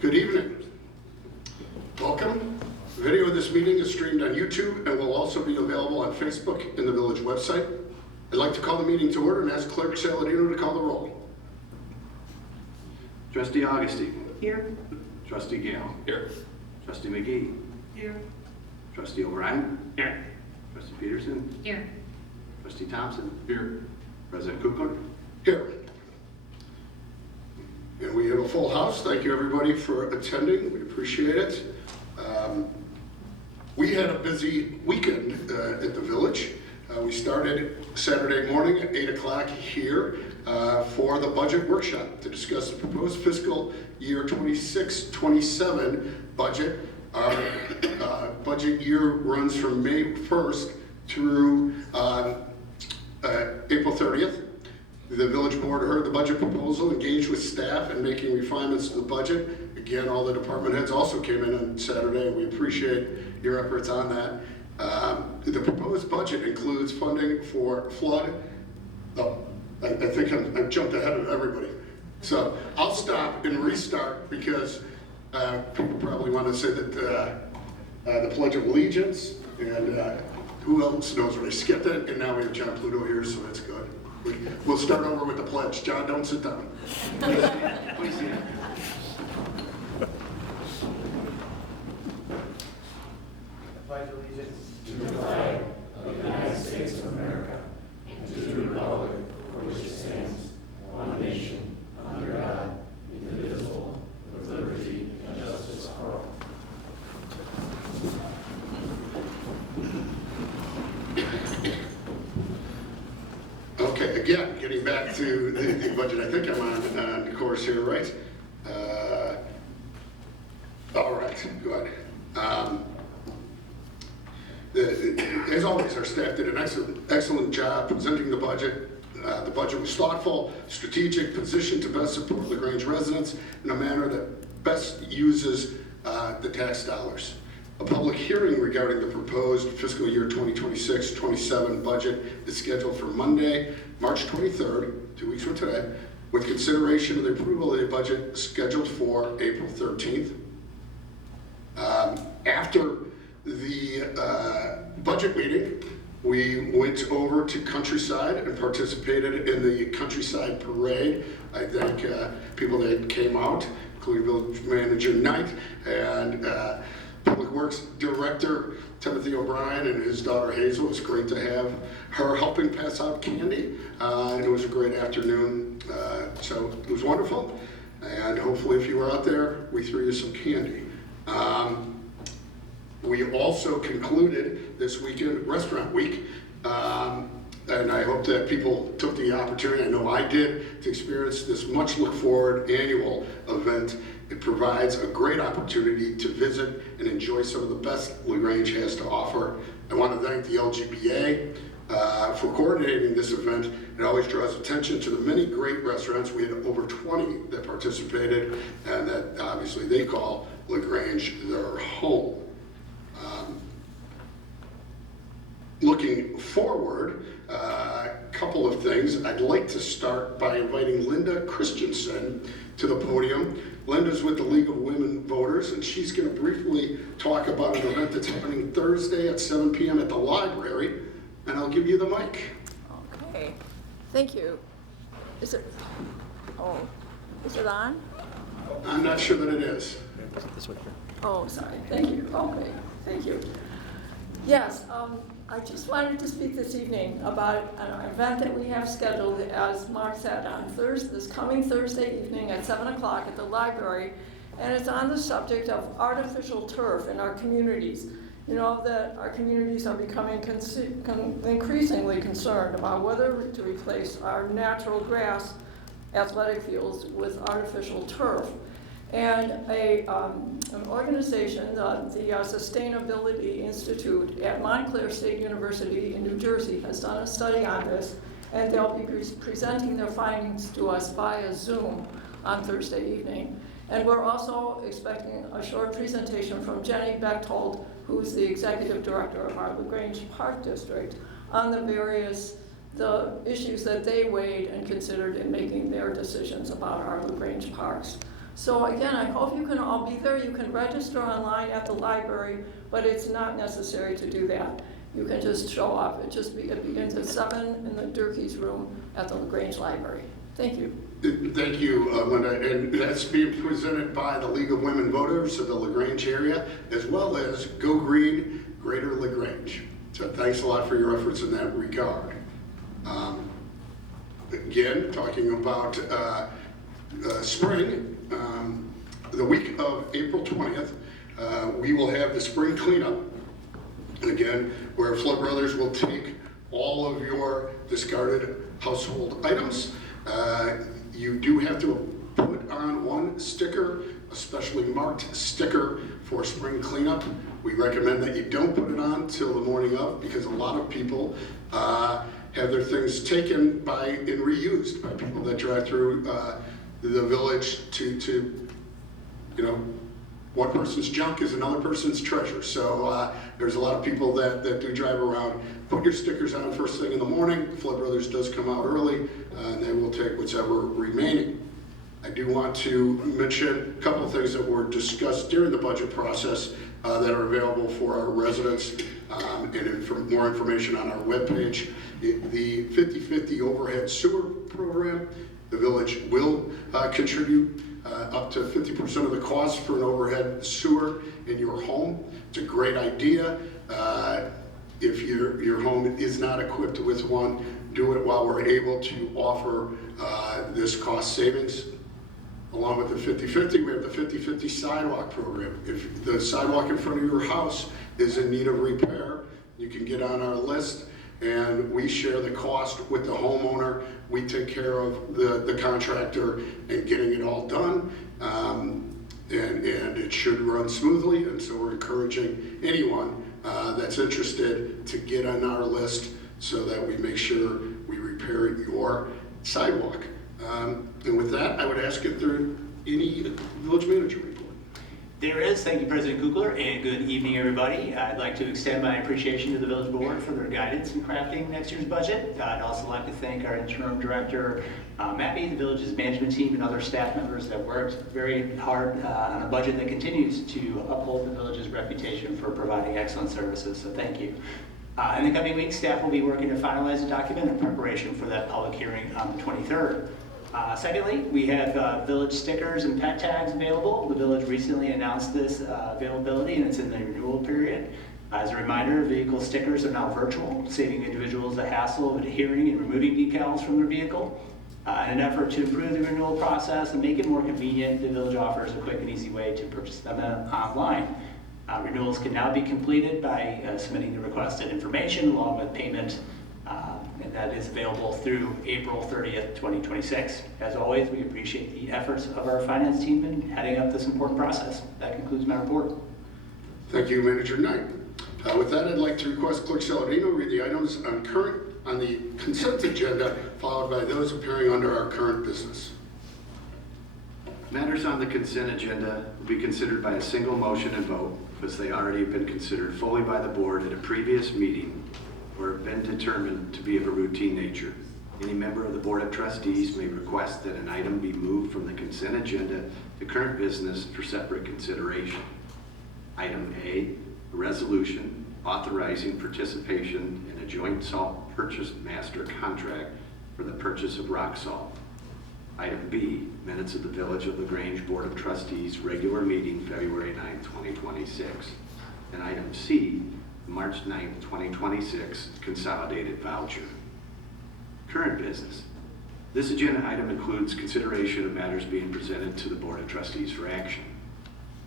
Good evening. Welcome. The video of this meeting is streamed on YouTube and will also be available on Facebook and the village website. I'd like to call the meeting to order and ask Clerk Saladino to call the roll. Trustee Augustine. Here. Trustee Gale. Here. Trustee McGee. Here. Trustee O'Brien. Here. Trustee Peterson. Here. Trustee Thompson. Here. President Kukler. Here. And we have a full house. Thank you everybody for attending. We appreciate it. We had a busy weekend at the village. We started Saturday morning at 8 o'clock here for the budget workshop to discuss the proposed fiscal year 26-27 budget. Our budget year runs from May 1st through April 30th. The village board heard the budget proposal, engaged with staff in making refinements to the budget. Again, all the department heads also came in on Saturday, and we appreciate your efforts on that. The proposed budget includes funding for flood. Oh, I think I've jumped ahead of everybody. So I'll stop and restart because people probably want to say that the Pledge of Allegiance, and who else knows where I skipped it, and now we have John Pluto here, so that's good. We'll start over with the pledge. John, don't sit down. Please stand. I pledge allegiance to the flag of the United States of America and to the republic for which it stands, one nation, under God, indivisible, with liberty and justice for all. Okay, again, getting back to the budget, I think I'm on the course here, right? All right, good. As always, our staff did an excellent job presenting the budget. The budget was thoughtful, strategic, positioned to best support LaGrange residents in a manner that best uses the tax dollars. A public hearing regarding the proposed fiscal year 2026-27 budget is scheduled for Monday, March 23rd, 2 weeks from today, with consideration of the approval of the budget scheduled for April 13th. After the budget meeting, we went over to Countryside and participated in the Countryside Parade. I thank people that came out, including Village Manager Knight and Public Works Director Timothy O'Brien and his daughter Hazel. It was great to have her helping pass out candy, and it was a great afternoon. So it was wonderful, and hopefully if you were out there, we threw you some candy. We also concluded this weekend Restaurant Week, and I hope that people took the opportunity, I know I did, to experience this much looked forward annual event. It provides a great opportunity to visit and enjoy some of the best LaGrange has to offer. I want to thank the LGBA for coordinating this event. It always draws attention to the many great restaurants. We had over 20 that participated, and that obviously they call LaGrange their home. Looking forward, a couple of things. I'd like to start by inviting Linda Christensen to the podium. Linda's with the League of Women Voters, and she's going to briefly talk about an event that's happening Thursday at 7 p.m. at the library, and I'll give you the mic. Okay, thank you. Is it on? I'm not sure that it is. Oh, sorry, thank you. Okay, thank you. Yes, I just wanted to speak this evening about an event that we have scheduled, as Mark said, on this coming Thursday evening at 7 o'clock at the library, and it's on the subject of artificial turf in our communities. You know that our communities are becoming increasingly concerned about whether to replace our natural grass athletic fields with artificial turf. And an organization, the Sustainability Institute at Montclair State University in New Jersey has done a study on this, and they'll be presenting their findings to us via Zoom on Thursday evening. And we're also expecting a short presentation from Jenny Bechtold, who's the executive director of our LaGrange Park District, on the various the issues that they weighed and considered in making their decisions about our LaGrange parks. So again, I hope you can all be there. You can register online at the library, but it's not necessary to do that. You can just show up. It begins at 7 in the Durkee's room at the LaGrange Library. Thank you. Thank you, Linda. And that's being presented by the League of Women Voters of the LaGrange area, as well as Go Green Greater LaGrange. So thanks a lot for your efforts in that regard. Again, talking about spring, the week of April 20th, we will have the spring cleanup. Again, where Flood Brothers will take all of your discarded household items. You do have to put on one sticker, a specially marked sticker for spring cleanup. We recommend that you don't put it on till the morning of, because a lot of people have their things taken by and reused by people that drive through the village to you know, one person's junk is another person's treasure. So there's a lot of people that do drive around. Put your stickers on first thing in the morning. Flood Brothers does come out early, and they will take whatever remaining. I do want to mention a couple of things that were discussed during the budget process that are available for our residents, and more information on our webpage. The 50/50 overhead sewer program, the village will contribute up to 50% of the cost for an overhead sewer in your home. It's a great idea. If your home is not equipped with one, do it while we're able to offer this cost savings. Along with the 50/50, we have the 50/50 sidewalk program. If the sidewalk in front of your house is in need of repair, you can get on our list and we share the cost with the homeowner. We take care of the contractor and getting it all done. And it should run smoothly, and so we're encouraging anyone that's interested to get on our list so that we make sure we repair your sidewalk. And with that, I would ask if there any village manager report. There is. Thank you, President Kugler, and good evening, everybody. I'd like to extend my appreciation to the village board for their guidance in crafting next year's budget. I'd also like to thank our interim director, Mappy, the village's management team, and other staff members that worked very hard on a budget that continues to uphold the village's reputation for providing excellent services, so thank you. In the coming weeks, staff will be working to finalize a document in preparation for that public hearing on the 23rd. Secondly, we have village stickers and pet tags available. The village recently announced this availability, and it's in the renewal period. As a reminder, vehicle stickers are now virtual, saving individuals the hassle of adhering and removing decals from their vehicle. In an effort to improve the renewal process and make it more convenient, the village offers a quick and easy way to purchase them online. Renewals can now be completed by submitting the requested information along with payment, and that is available through April 30th, 2026. As always, we appreciate the efforts of our finance team in heading up this important process. That concludes my report. Thank you, Manager Knight. With that, I'd like to request Clerk Saladino read the items on the consent agenda, followed by those appearing under our current business. Matters on the consent agenda will be considered by a single motion and vote because they already have been considered fully by the board at a previous meeting or have been determined to be of a routine nature. Any member of the Board of Trustees may request that an item be moved from the consent agenda to current business for separate consideration. Item A, a resolution authorizing participation in a joint salt purchase master contract for the purchase of rock salt. Item B, minutes of the Village of LaGrange Board of Trustees regular meeting February 9, 2026. And item C, March 9, 2026 consolidated voucher. Current business. This agenda item includes consideration of matters being presented to the Board of Trustees for action.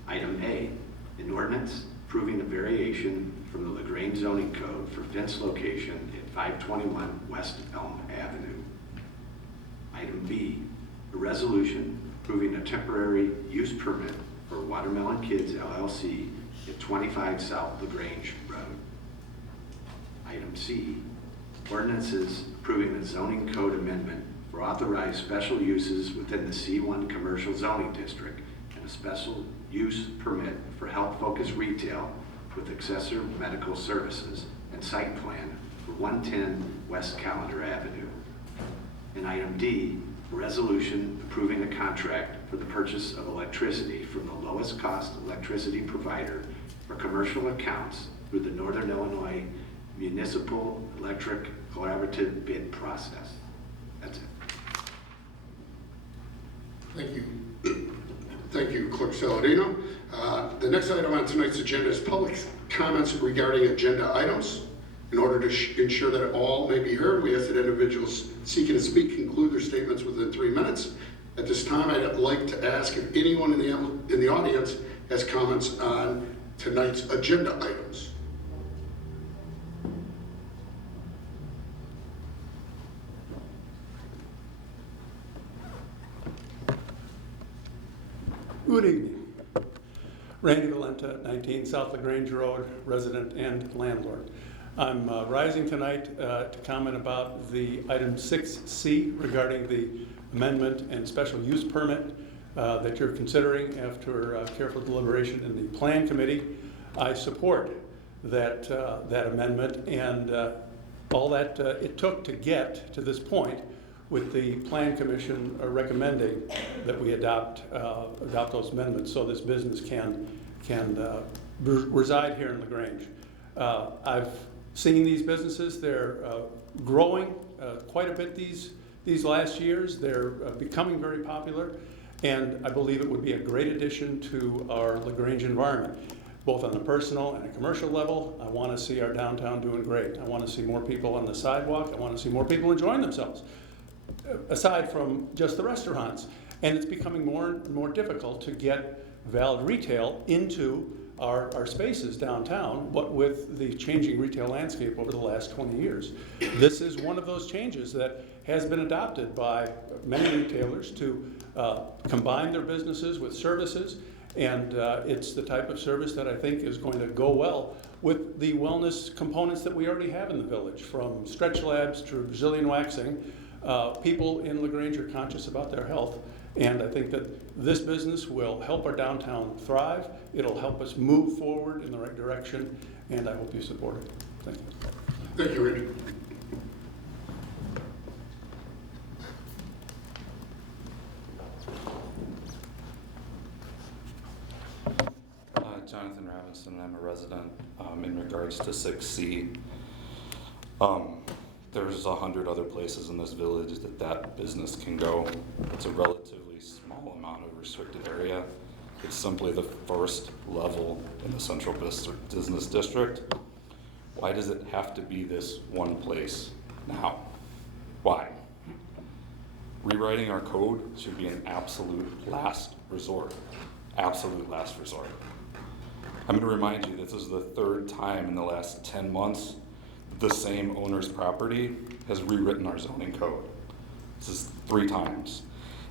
Item A, an ordinance approving a variation from the LaGrange zoning code for fence location at 521 West Elm Avenue. Item B, a resolution approving a temporary use permit for Water Lemon Kids LLC at 25 South LaGrange Road. Item C, ordinances approving a zoning code amendment for authorized special uses within the C1 commercial zoning district and a special use permit for health-focused retail with accessory medical services and site plan for 110 West Calendar Avenue. And item D, a resolution approving a contract for the purchase of electricity from the lowest cost electricity provider for commercial accounts through the Northern Illinois Municipal Electric Collaborative Bid Process. That's it. Thank you. Thank you, Clerk Saladino. The next item on tonight's agenda is public comments regarding agenda items. In order to ensure that all may be heard, we ask that individuals seeking to speak conclude their statements within 3 minutes. At this time, I'd like to ask if anyone in the audience has comments on tonight's agenda items. Good evening. Randy Valenta, 19 South LaGrange Road, resident and landlord. I'm rising tonight to comment about the item 6C regarding the amendment and special use permit that you're considering after careful deliberation in the Plan Committee. I support that amendment and all that it took to get to this point, with the Plan Commission recommending that we adopt those amendments so this business can reside here in LaGrange. I've seen these businesses. They're growing quite a bit these last years. They're becoming very popular, and I believe it would be a great addition to our LaGrange environment, both on a personal and a commercial level. I want to see our downtown doing great. I want to see more people on the sidewalk. I want to see more people enjoying themselves, aside from just the restaurants. And it's becoming more and more difficult to get valid retail into our spaces downtown, what with the changing retail landscape over the last 20 years. This is one of those changes that has been adopted by many retailers to combine their businesses with services, and it's the type of service that I think is going to go well with the wellness components that we already have in the village, from stretch labs to Brazilian waxing. People in LaGrange are conscious about their health, and I think that this business will help our downtown thrive. It'll help us move forward in the right direction, and I hope you support it. Thank you. Thank you, Randy. Jonathan Robinson, I'm a resident. In regards to 6C, there's 100 other places in this village that business can go. It's a relatively small amount of restricted area. It's simply the first level in the central business district. Why does it have to be this one place now? Why? Rewriting our code should be an absolute last resort. Absolute last resort. I'm going to remind you, this is the third time in the last 10 months the same owner's property has rewritten our zoning code. This is 3 times.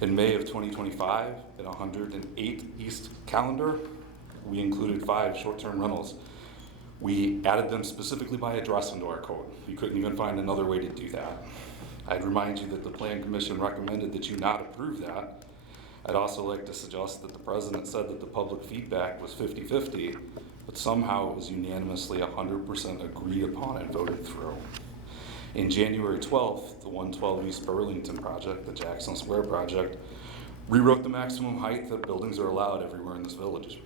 In May of 2025, at 108 East Calendar, we included 5 short-term rentals. We added them specifically by address into our code. You couldn't even find another way to do that. I'd remind you that the Plan Commission recommended that you not approve that. I'd also like to suggest that the president said that the public feedback was 50-50, but somehow it was unanimously 100% agreed upon and voted through. In January 12th, the 112 East Burlington project, the Jackson Square project, rewrote the maximum height that buildings are allowed everywhere in this village.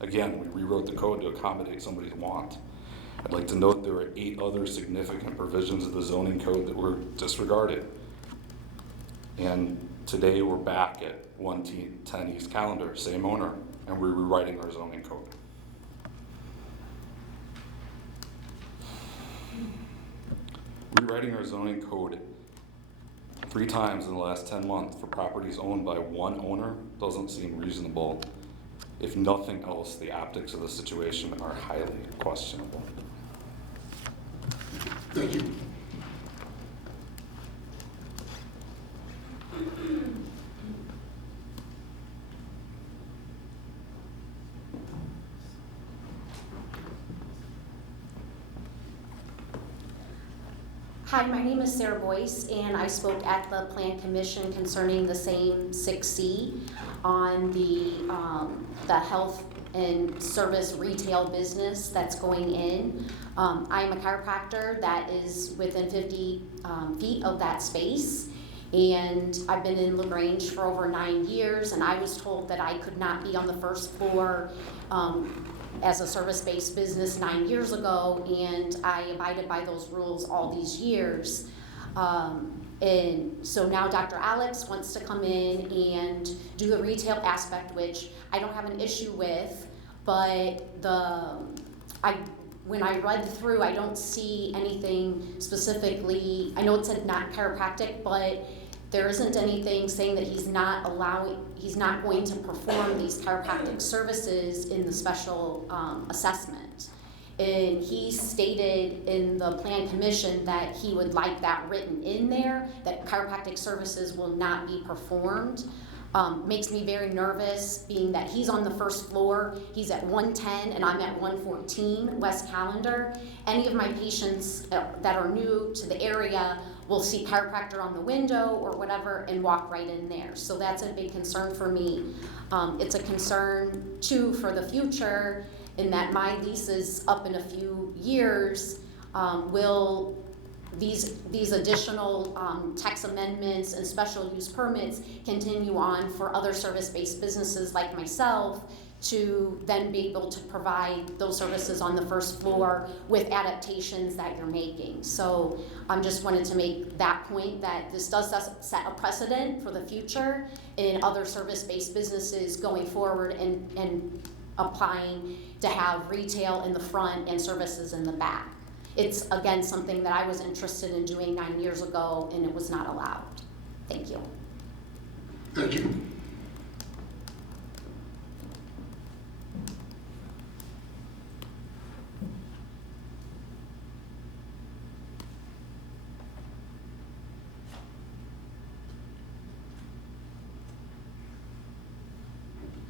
Again, we rewrote the code to accommodate somebody's want. I'd like to note there were 8 other significant provisions of the zoning code that were disregarded. And today we're back at 110 East Calendar, same owner, and we're rewriting our zoning code. Rewriting our zoning code 3 times in the last 10 months for properties owned by one owner doesn't seem reasonable. If nothing else, the optics of the situation are highly questionable. Thank you. Hi, my name is Sarah Boyce, and I spoke at the Plan Commission concerning the same 6C on the health and service retail business that's going in. I'm a chiropractor that is within 50 feet of that space, and I've been in LaGrange for over 9 years, and I was told that I could not be on the first floor as a service-based business 9 years ago, and I abided by those rules all these years. And so now Dr. Alex wants to come in and do the retail aspect, which I don't have an issue with, but when I read through, I don't see anything specifically. I know it said not chiropractic, but there isn't anything saying that he's not going to perform these chiropractic services in the special assessment. And he stated in the Plan Commission that he would like that written in there, that chiropractic services will not be performed. Makes me very nervous, being that he's on the first floor, he's at 110 and I'm at 114 West Callender. Any of my patients that are new to the area will see chiropractor on the window or whatever and walk right in there. So that's a big concern for me. It's a concern too for the future, in that my lease is up in a few years. Will these additional tax amendments and special use permits continue on for other service-based businesses like myself to then be able to provide those services on the first floor with adaptations that you're making? So I just wanted to make that point, that this does set a precedent for the future in other service-based businesses going forward and applying to have retail in the front and services in the back. It's, again, something that I was interested in doing 9 years ago, and it was not allowed. Thank you. Thank you.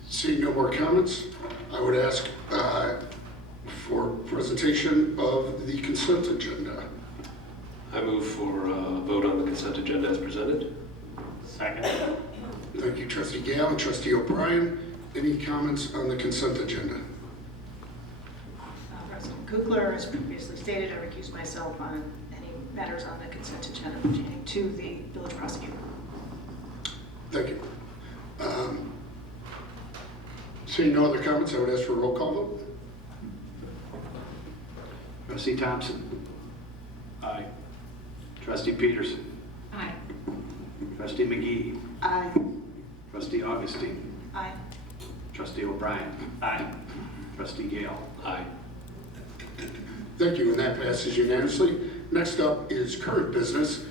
Seeing no more comments, I would ask for presentation of the consent agenda. I move for a vote on the consent agenda as presented. Second. Thank you, Trustee Gale and Trustee O'Brien. Any comments on the consent agenda? President Kugler, as previously stated, I recuse myself on any matters on the consent agenda pertaining to the village prosecutor. Thank you. Seeing no other comments, I would ask for a roll call vote. Trustee Thompson. Aye. Trustee Peterson. Aye. Trustee McGee. Aye. Trustee Augustine. Aye. Trustee O'Brien. Aye. Trustee Gale. Aye. Thank you, and that passes unanimously. Next up is current business.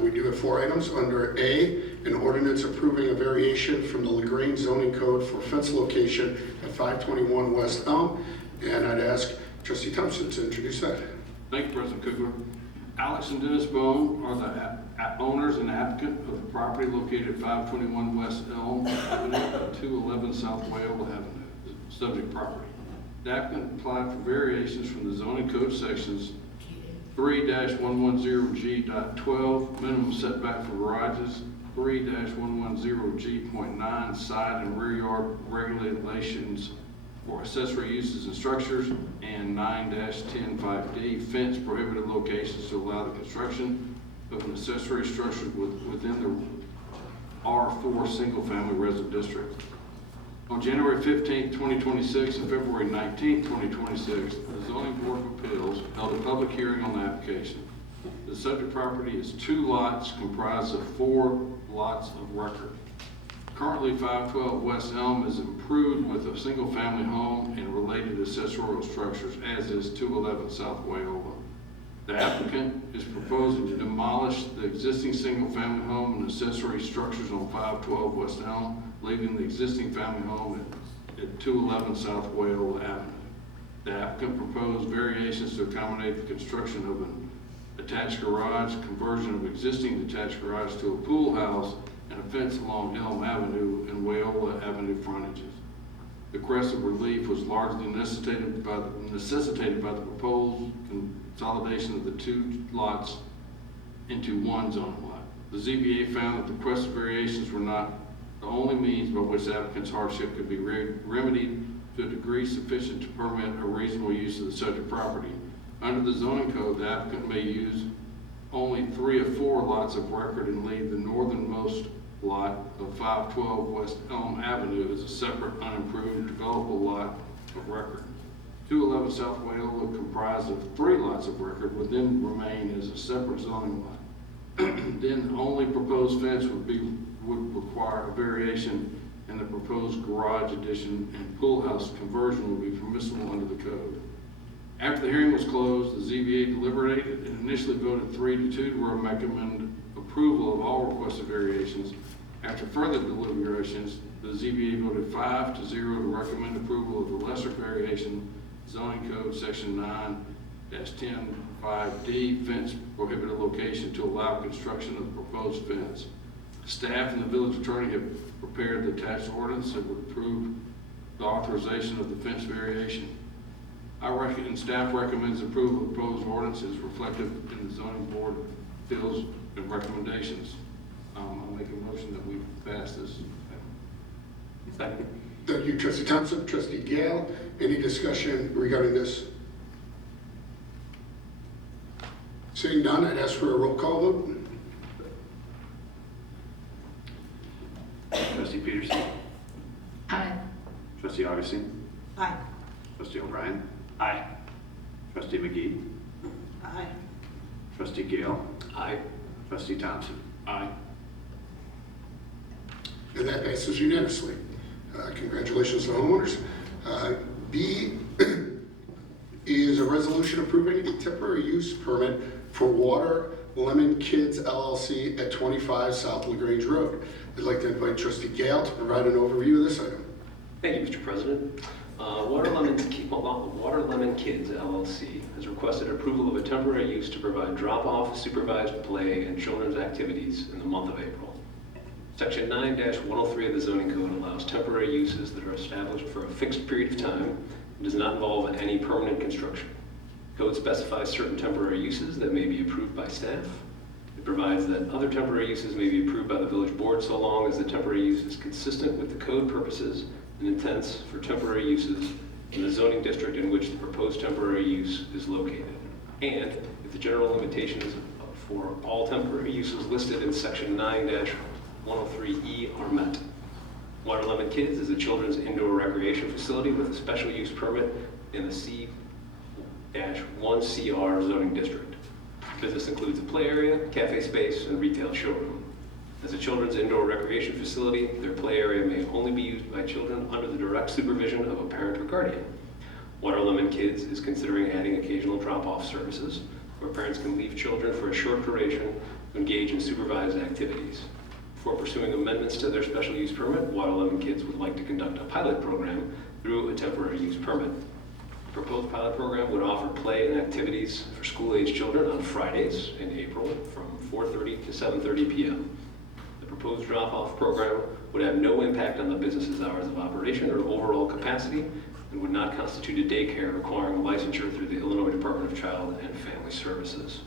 We do have 4 items. Under A, an ordinance approving a variation from the LaGrange zoning code for fence location at 521 West Elm. And I'd ask Trustee Thompson to introduce that. Thank you, President Kugler. Alex and Dennis Bone are the owners and applicant of the property located at 521 West Elm Avenue, 211 South Wales Avenue, subject property. The applicant applied for variations from the zoning code sections 3-110G.12, minimum setback for garages, 3-110G.9, side and rear yard regulations for accessory uses and structures, and 9-105D, fence prohibited locations to allow the construction of an accessory structure within the R4 single-family resident district. On January 15, 2026 and February 19, 2026, the Zoning Board of Appeals held a public hearing on the application. The subject property is 2 lots comprised of 4 lots of record. Currently, 512 West Elm is improved with a single-family home and related accessorial structures, as is 211 South Wayola. The applicant is proposing to demolish the existing single-family home and accessory structures on 512 West Elm, leaving the existing family home at 211 South Wayola Avenue. The applicant proposed variations to accommodate the construction of an attached garage, conversion of existing detached garage to a pool house, and a fence along Elm Avenue and Wayola Avenue frontages. The request of relief was largely necessitated by the proposed consolidation of the 2 lots into one zoning lot. The ZBA found that the requested variations were not the only means by which the applicant's hardship could be remedied to a degree sufficient to permit a reasonable use of the subject property. Under the zoning code, the applicant may use only 3 of 4 lots of record and leave the northernmost lot of 512 West Elm Avenue as a separate unimproved developable lot of record. 211 South Wayla, comprised of 3 lots of record, would then remain as a separate zoning lot. Then only proposed fence would require a variation, and the proposed garage addition and pool house conversion would be permissible under the code. After the hearing was closed, the ZBA deliberated and initially voted 3-2 to recommend approval of all requested variations. After further deliberations, the ZBA voted 5-0 to recommend approval of the lesser variation, zoning code section 9-10(5)D, fence prohibited location to allow construction of the proposed fence. Staff and the village attorney have prepared the attached ordinance that would approve the authorization of the fence variation. Staff recommends approval of the proposed ordinance as reflected in the zoning board bills and recommendations. I'll make a motion that we pass this. Second. Thank you, Trustee Thompson. Trustee Gale, any discussion regarding this? Seeing none, I'd ask for a roll call vote. Trustee Peterson? Aye. Trustee Augustine? Aye. Trustee O'Brien? Aye. Trustee McGee? Aye. Trustee Gale? Aye. Trustee Thompson? Aye. And that passes unanimously. Congratulations to the homeowners. B is a resolution approving a temporary use permit for Water Lemon Kids LLC at 25 South LaGrange Road. I'd like to invite Trustee Gale to provide an overview of this item. Thank you, Mr. President. Water Lemon Kids LLC has requested approval of a temporary use to provide drop-off, supervised play, and children's activities in the month of April. Section 9-103 of the zoning code allows temporary uses that are established for a fixed period of time and does not involve any permanent construction. The code specifies certain temporary uses that may be approved by staff. It provides that other temporary uses may be approved by the village board so long as the temporary use is consistent with the code purposes and intents for temporary uses in the zoning district in which the proposed temporary use is located. And if the general limitations for all temporary uses listed in section 9-103E are met. Water Lemon Kids is a children's indoor recreation facility with a special use permit in the C-1CR zoning district. Business includes a play area, cafe space, and retail showroom. As a children's indoor recreation facility, their play area may only be used by children under the direct supervision of a parent or guardian. Water Lemon Kids is considering adding occasional drop-off services where parents can leave children for a short duration to engage in supervised activities. Before pursuing amendments to their special use permit, Water Lemon Kids would like to conduct a pilot program through a temporary use permit. The proposed pilot program would offer play and activities for school-age children on Fridays in April from 4:30 to 7:30 p.m. The proposed drop-off program would have no impact on the business's hours of operation or overall capacity and would not constitute a daycare requiring a licensure through the Illinois Department of Child and Family Services.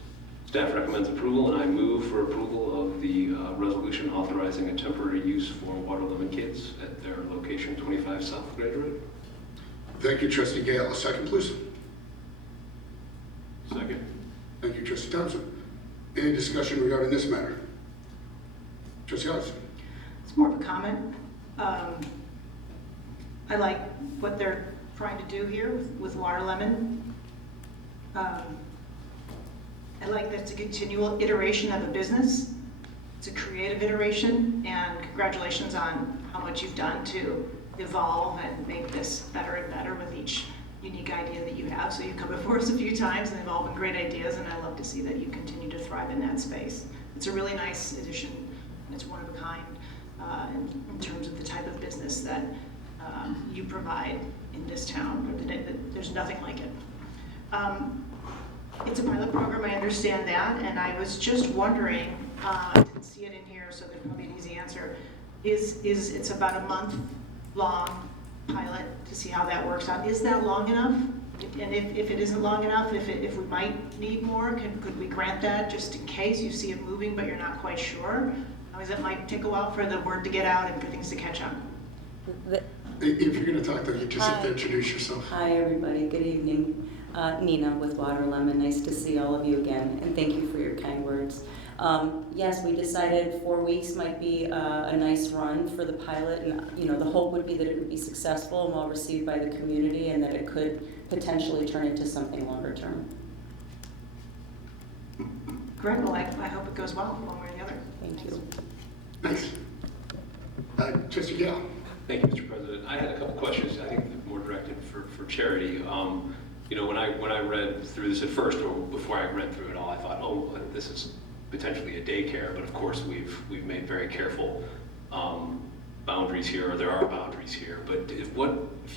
Staff recommends approval, and I move for approval of the resolution authorizing a temporary use for Water Lemon Kids at their location 25 South Grange Road. Thank you, Trustee Gale. A second, please. Second. Thank you, Trustee Thompson. Any discussion regarding this matter? Trustee Hodgson. It's more of a comment. I like what they're trying to do here with Water Lemon. I like that it's a continual iteration of a business. It's a creative iteration, and congratulations on how much you've done to evolve and make this better and better with each unique idea that you have. So you've come before us a few times and they've all been great ideas, and I love to see that you continue to thrive in that space. It's a really nice addition, and it's one of a kind in terms of the type of business that you provide in this town. There's nothing like it. It's a pilot program, I understand that, and I was just wondering, I didn't see it in here, so there's probably an easy answer. It's about a month long pilot to see how that works out. Is that long enough And if it isn't long enough, if we might need more, could we grant that just in case you see it moving but you're not quite sure? Because it might take a while for the word to get out and for things to catch on. If you're gonna talk, though, you just have to introduce yourself. Hi, everybody. Good evening. Nina with Water Lemon. Nice to see all of you again, and thank you for your kind words. Yes, we decided 4 weeks might be a nice run for the pilot, and the hope would be that it would be successful and well received by the community, and that it could potentially turn into something longer term. Great, well, I hope it goes well, one way or the other. Thank you. Thanks. Trustee Gale. Thank you, Mr. President. I had a couple questions, I think more directed for Charity. When I read through this at first, or before I read through it all, I thought, oh, this is potentially a daycare, but of course we've made very careful boundaries here, or there are boundaries here. But if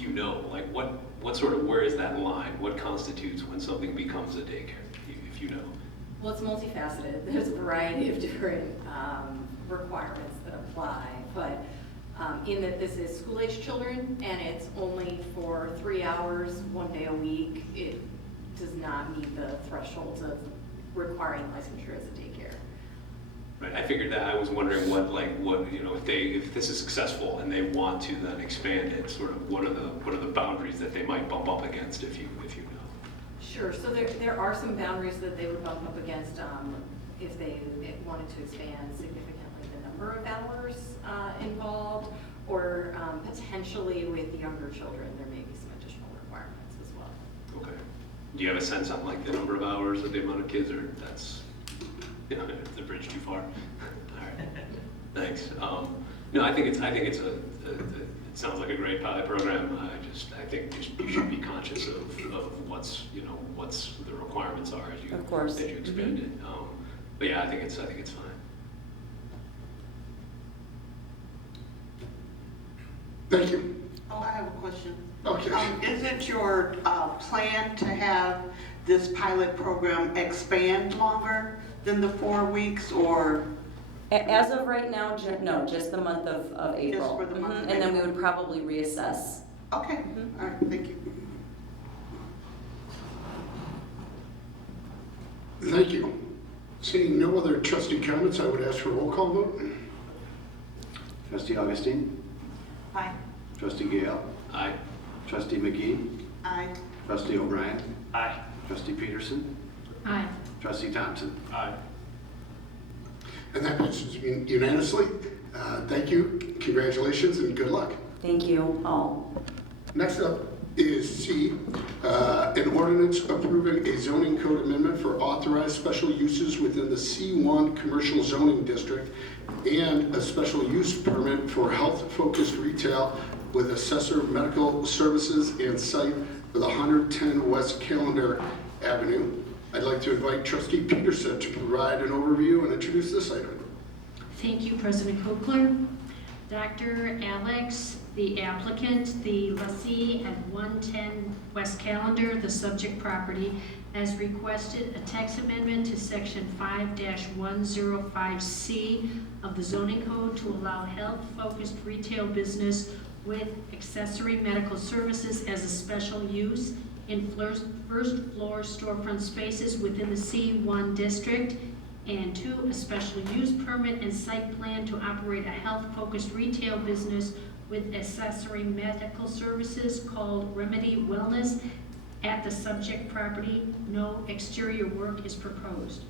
you know, like what sort of, where is that line? What constitutes when something becomes a daycare, if you know? Well, it's multifaceted. There's a variety of different requirements that apply, but in that this is school-age children and it's only for 3 hours, 1 day a week, it does not meet the thresholds of requiring licensure as a daycare. Right, I figured that. I was wondering if this is successful and they want to then expand it, sort of what are the boundaries that they might bump up against if you know. Sure. So there are some boundaries that they would bump up against if they wanted to expand significantly the number of hours involved, or potentially with younger children, there may be some additional requirements as well. Okay. Do you have a sense on like the number of hours or the amount of kids, or that's the bridge too far? All right. Thanks. No, I think it sounds like a great pilot program. I think you should be conscious of what's the requirements are as you expand it. But yeah, I think it's fine. Thank you. Oh, I have a question. Okay. Is it your plan to have this pilot program expand longer than the 4 weeks, or? As of right now, no, just the month of April. Just for the month of And then we April. would probably reassess. Okay, all right, thank you. Thank you. Seeing no other trustee comments, I would ask for a roll call vote. Trustee Augustine? Aye. Trustee Gale? Aye. Trustee McGee? Aye. Trustee O'Brien? Aye. Trustee Peterson? Aye. Trustee Thompson? Aye. And that passes unanimously. Thank you, congratulations, and good luck. Thank you all. Next up is C, an ordinance approving a zoning code amendment for authorized special uses within the C1 commercial zoning district and a special use permit for health-focused retail with assessor medical services and site with 110 West Avenue. I'd like to invite Trustee Peterson to provide an overview and introduce this item. Thank you, President Kukler. Dr. Alex, the applicant, the lessee at 110 West Calendar, the subject property, has requested a text amendment to section 5-105C of the zoning code to allow health-focused retail business with accessory medical services as a special use in first floor storefront spaces within the C1 district, and 2, a special use permit and site plan to operate a health-focused retail business with accessory medical services called Remedy Wellness at the subject property. No exterior work is proposed.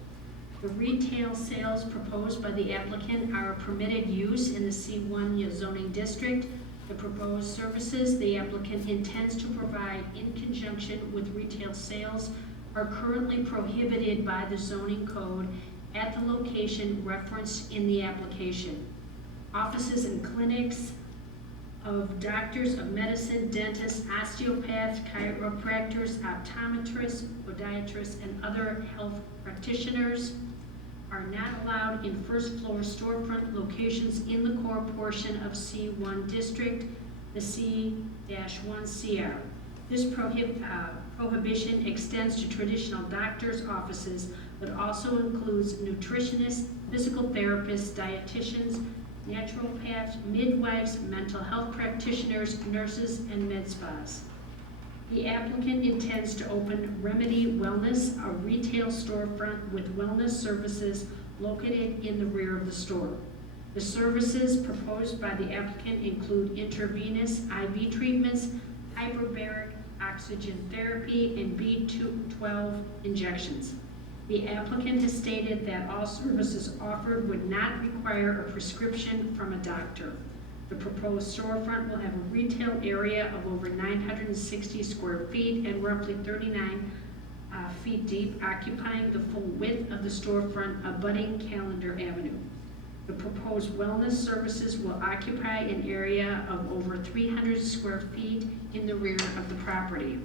The retail sales proposed by the applicant are a permitted use in the C1 zoning district. The proposed services the applicant intends to provide in conjunction with retail sales are currently prohibited by the zoning code at the location referenced in the application. Offices and clinics of doctors of medicine, dentists, osteopaths, chiropractors, optometrists, podiatrists, and other health practitioners are not allowed in first floor storefront locations in the core portion of C1 district, the C-1CR. This prohibition extends to traditional doctors' offices, but also includes nutritionists, physical therapists, dietitians, naturopaths, midwives, mental health practitioners, nurses, and med spas. The applicant intends to open Remedy Wellness, a retail storefront with wellness services located in the rear of the store. The services proposed by the applicant include intravenous IV treatments, hyperbaric oxygen therapy, and B12 injections. The applicant has stated that all services offered would not require a prescription from a doctor. The proposed storefront will have a retail area of over 960 square feet and roughly 39 feet deep, occupying the full width of the storefront abutting Calendar Avenue. The proposed wellness services will occupy an area of over 300 square feet in the rear of the property.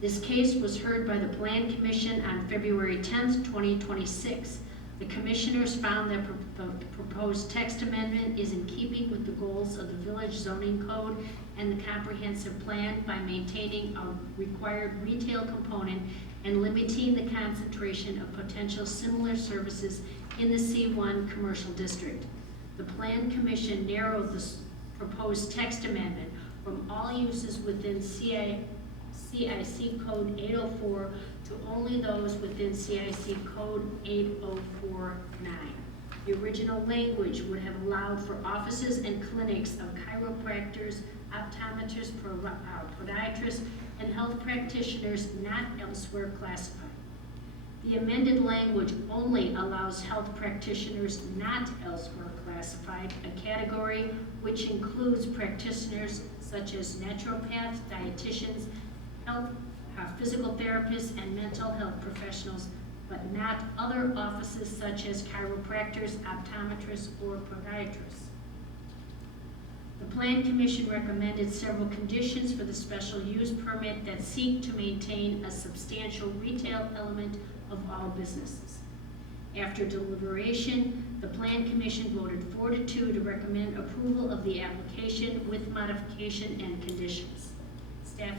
This case was heard by the Plan Commission on February 10th, 2026. The commissioners found that the proposed text amendment is in keeping with the goals of the village zoning code and the comprehensive plan by maintaining a required retail component and limiting the concentration of potential similar services in the C1 commercial district. The Plan Commission narrowed the proposed text amendment from all uses within CIC Code 804 to only those within CIC Code 8049. The original language would have allowed for offices and clinics of chiropractors, optometrists, podiatrists, and health practitioners not elsewhere classified. The amended language only allows health practitioners not elsewhere classified, a category which includes practitioners such as naturopaths, dietitians, physical therapists, and mental health professionals, but not other offices such as chiropractors, optometrists, or podiatrists. The Plan Commission recommended several conditions for the special use permit that seek to maintain a substantial retail element of all businesses. After deliberation, the Plan Commission voted 4-2 to recommend approval of the application with modification and conditions. Staff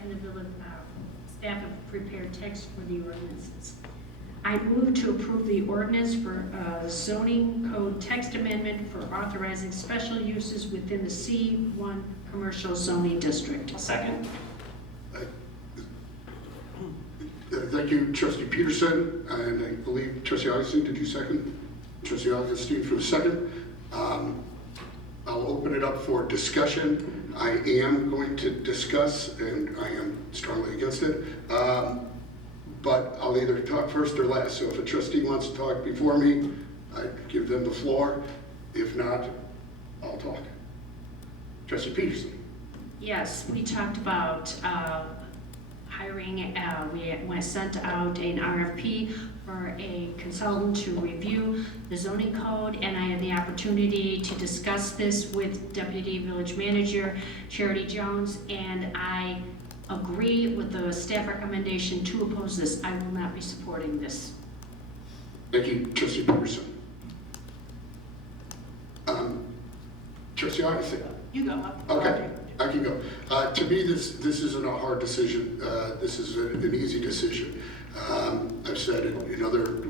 have prepared text for the ordinances. I move to approve the ordinance for zoning code text amendment for authorizing special uses within the C1 commercial zoning district. Second. Thank you, Trustee Peterson, and I believe Trustee Augustine, did you second? Trustee Augustine for the second. I'll open it up for discussion. I am going to discuss, and I am strongly against it, but I'll either talk first or last. So if a trustee wants to talk before me, I give them the floor. If not, I'll talk. Trustee Peterson. Yes, we talked about hiring, we sent out an RFP for a consultant to review the zoning code, and I had the opportunity to discuss this with Deputy Village Manager Charity Jones, and I agree with the staff recommendation to oppose this. I will not be supporting this. Thank you, Trustee Peterson. Trustee Augustine. You go. Okay, I can go. To me, this isn't a hard decision. This is an easy decision. I've said it in other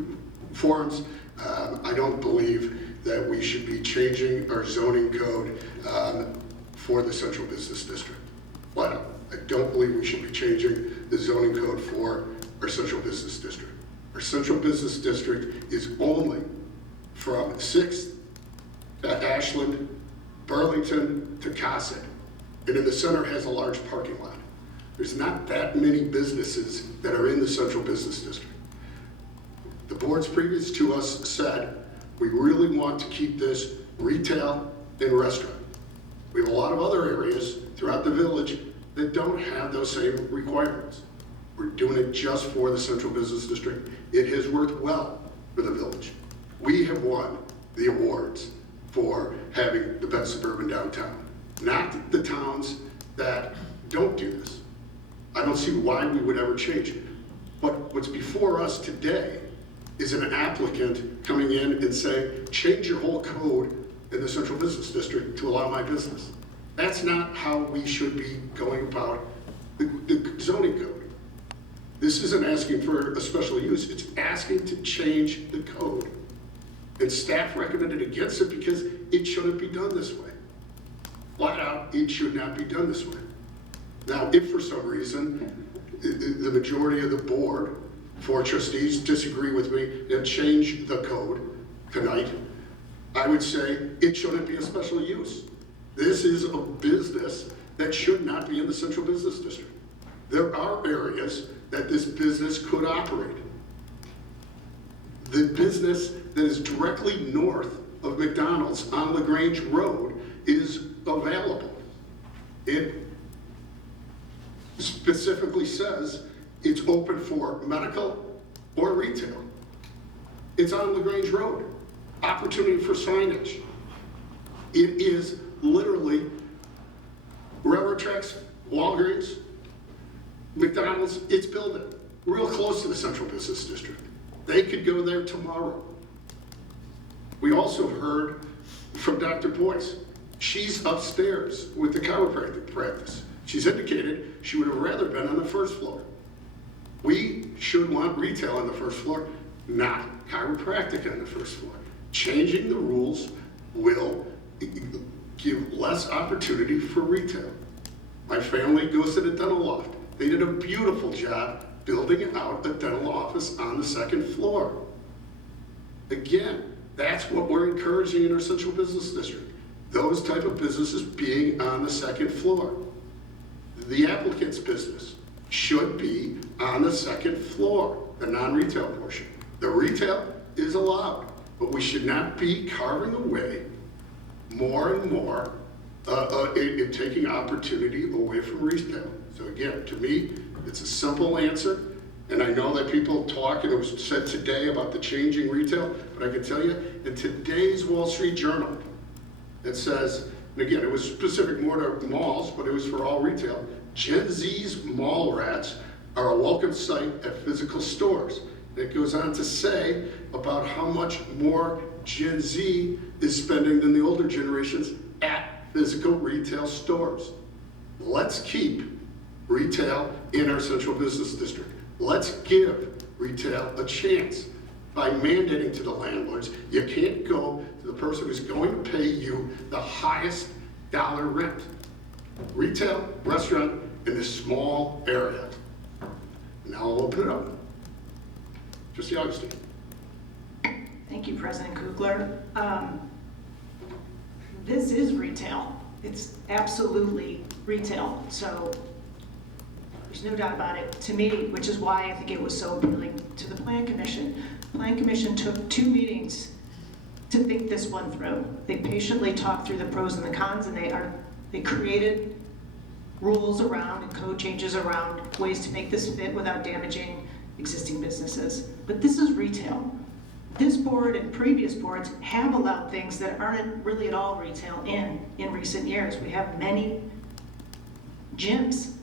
forums. I don't believe that we should be changing our zoning code for the central business district. Flat out. I don't believe we should be changing the zoning code for our central business district. Our central business district is only from 6th to Ashland, Burlington to Cossack, and in the center has a large parking lot. There's not that many businesses that are in the central business district. The boards previous to us said, we really want to keep this retail and restaurant. We have a lot of other areas throughout the village that don't have those same requirements. We're doing it just for the central business district. It has worked well for the village. We have won the awards for having the best suburban downtown, not the towns that don't do this. I don't see why we would ever change it. But what's before us today is an applicant coming in and saying, change your whole code in the central business district to allow my business. That's not how we should be going about the zoning code. This isn't asking for a special use, it's asking to change the code. And staff recommended against it because it shouldn't be done this way. Flat out, it should not be done this way. Now, if for some reason the majority of the board, 4 trustees, disagree with me and change the code tonight, I would say it shouldn't be a special use. This is a business that should not be in the central business district. There are areas that this business could operate. The business that is directly north of McDonald's on LaGrange Road is available. It specifically says it's open for medical or retail. It's on LaGrange Road. Opportunity for signage. It is literally railroad tracks, Walgreens, McDonald's, it's building real close to the central business district. They could go there tomorrow. We also heard from Dr. Boyce. She's upstairs with the chiropractic practice. She's indicated she would have rather been on the first floor. We should want retail on the first floor, not chiropractic on the first floor. Changing the rules will give less opportunity for retail. My family goes to the dental loft. They did a beautiful job building out a dental office on the second floor. Again, that's what we're encouraging in our central business district. Those type of businesses being on the second floor. The applicant's business should be on the second floor, the non-retail portion. The retail is allowed, but we should not be carving away more and more in taking opportunity away from retail. So again, to me, it's a simple answer, and I know that people talk, and it was said today about the changing retail, but I can tell you, in today's Wall Street Journal, it says, and again, it was specific more to malls, but it was for all retail, Gen Z's mall rats are a welcome sight at physical stores. It goes on to say about how much more Gen Z is spending than the older generations at physical retail stores. Let's keep retail in our central business district. Let's give retail a chance by mandating to the landlords, you can't go to the person who's going to pay you the highest dollar rent. Retail, restaurant in this small area. Now I'll open it up. Trustee Augustine. Thank you, President Kugler. This is retail. It's absolutely retail. So there's no doubt about it to me, which is why I think it was so appealing to the Plan Commission. The Plan Commission took 2 meetings to think this one through. They patiently talked through the pros and the cons, and they created rules around and code changes around ways to make this fit without damaging existing businesses. But this is retail. This board and previous boards have allowed things that aren't really at all retail in recent years. We have many gyms,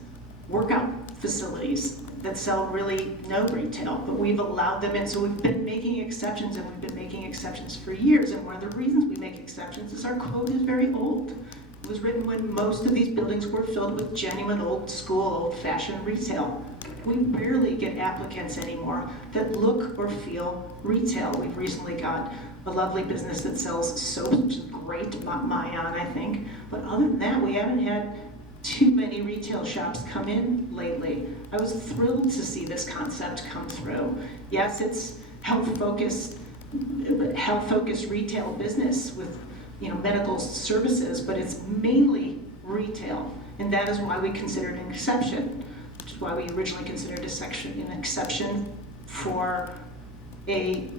workout facilities that sell really no retail, but we've allowed them in. So we've been making exceptions, and we've been making exceptions for years. And one of the reasons we make exceptions is our code is very old. It was written when most of these buildings were filled with genuine old school, old-fashioned retail. We rarely get applicants anymore that look or feel retail. We've recently got a lovely business that sells soap, which is great, Mayan, I think. But other than that, we haven't had too many retail shops come in lately. I was thrilled to see this concept come through. Yes, it's health-focused retail business with medical services, but it's mainly retail. And that is why we considered an exception, which is why we originally considered an exception for a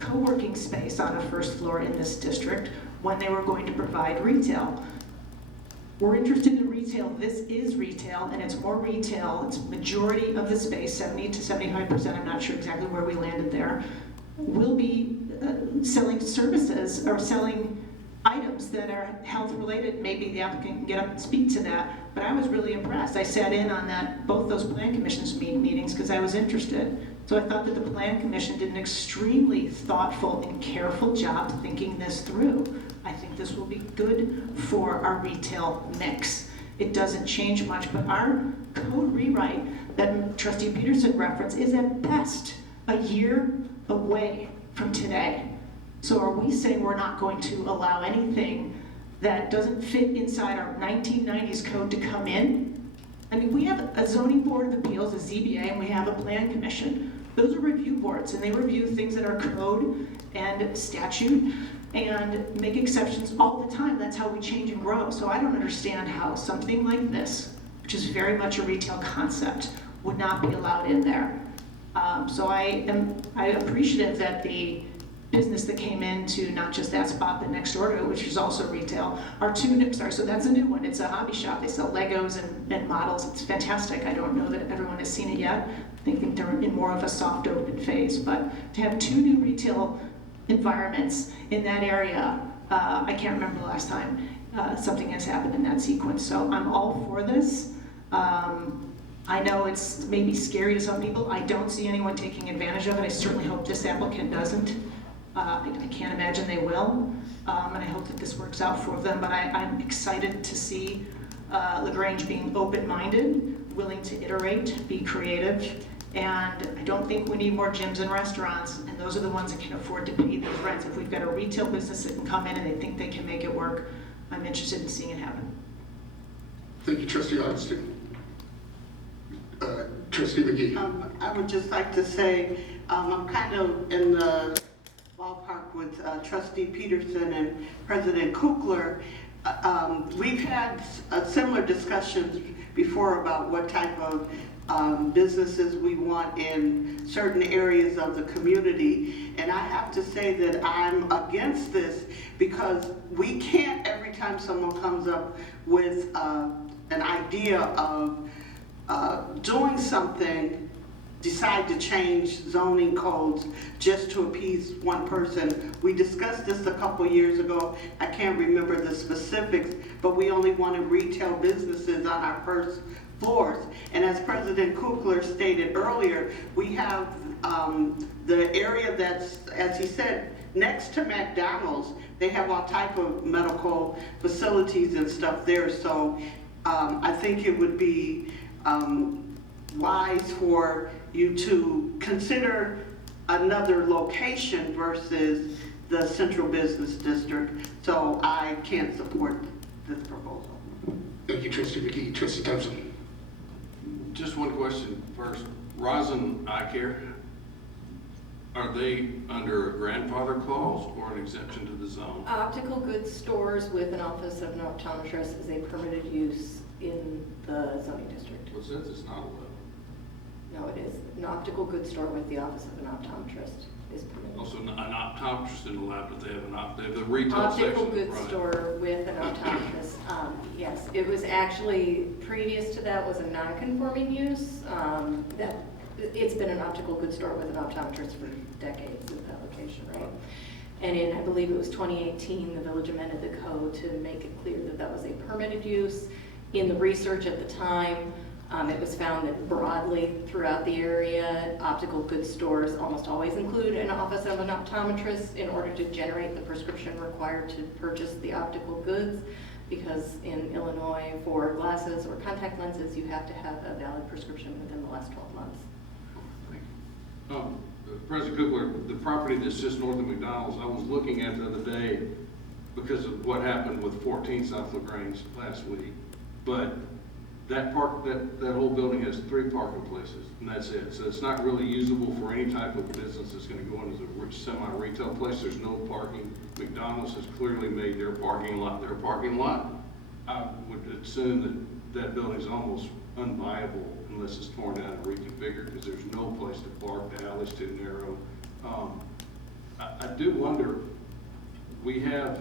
co-working space on a first floor in this district when they were going to provide retail. We're interested in retail. This is retail, and it's more retail. It's majority of the space, 70 to 75%, I'm not sure exactly where we landed there, will be selling services or selling items that are health related. Maybe the applicant can get up and speak to that, but I was really impressed. I sat in on both those Plan Commission's meetings because I was interested. So I thought that the Plan Commission did an extremely thoughtful and careful job thinking this through. I think this will be good for our retail mix. It doesn't change much, but our code rewrite that Trustee Peterson referenced is at best a year away from today. So are we saying we're not going to allow anything that doesn't fit inside our 1990s code to come in? I mean, we have a zoning board of appeals, a ZBA, and we have a plan commission. Those are review boards, and they review things that are code and statute and make exceptions all the time. That's how we change and grow. So I don't understand how something like this, which is very much a retail concept, would not be allowed in there. So I am appreciative that the business that came into not just that spot, but next door to it, which is also retail, are two new, sorry, so that's a new one. It's a hobby shop. They sell Legos and models. It's fantastic. I don't know that everyone has seen it yet. I think they're in more of a soft open phase, but to have two new retail environments in that area, I can't remember the last time something has happened in that sequence. So I'm all for this. I know it's maybe scary to some people. I don't see anyone taking advantage of it. I certainly hope this applicant doesn't. I can't imagine they will, and I hope that this works out for them, but I'm excited to see LaGrange being open-minded, willing to iterate, be creative, and I don't think we need more gyms and restaurants, and those are the ones that can afford to pay these rents. If we've got a retail business that can come in and they think they can make it work, I'm interested in seeing it happen. Thank you, Trustee Augustine. Trustee McGee. I would just like to say, I'm kind of in the ballpark with Trustee Peterson and President Kukler. We've had similar discussions before about what type of businesses we want in certain areas of the community. And I have to say that I'm against this because we can't, every time someone comes up with an idea of doing something, decide to change zoning codes just to appease one person. We discussed this a couple years ago. I can't remember the specifics, but we only wanted retail businesses on our first floors. And as President Kukler stated earlier, we have the area that's, as he said, next to McDonald's. They have all type of medical facilities and stuff there. So I think it would be wise for you to consider another location versus the central business district. So I can't support this proposal. Thank you, Trustee McGee. Trustee Thompson. Just one question first. Rosin Eye Care, are they under a grandfather clause or an exemption to the zone? Optical goods stores with an office of an optometrist is a permitted use in the zoning district. Well, since it's not allowed. No, it is. An optical goods store with the office of an optometrist is permitted. Also, an optometrist isn't allowed, but they have the retail section. Optical goods right. store with an optometrist, yes. It was actually, previous to that was a non-conforming use. It's been an optical goods store with an optometrist for decades in that location, right? And in, I believe it was 2018, the village amended the code to make it clear that that was a permitted use. In the research at the time, it was found that broadly throughout the area, optical goods stores almost always include an office of an optometrist in order to generate the prescription required to purchase the optical goods, because in Illinois, for glasses or contact lenses, you have to have a valid prescription within the last 12 months. President Kugler, the property that's just north of McDonald's, I was looking at the other day because of what happened with 14 South LaGrange last week. But that whole building has 3 parking places, and that's it. So it's not really usable for any type of business that's going to go into the semi-retail place. There's no parking. McDonald's has clearly made their parking lot their parking lot. I would assume that building's almost unviable unless it's torn down and reconfigured, because there's no place to park. The alley's too narrow. I do wonder, we have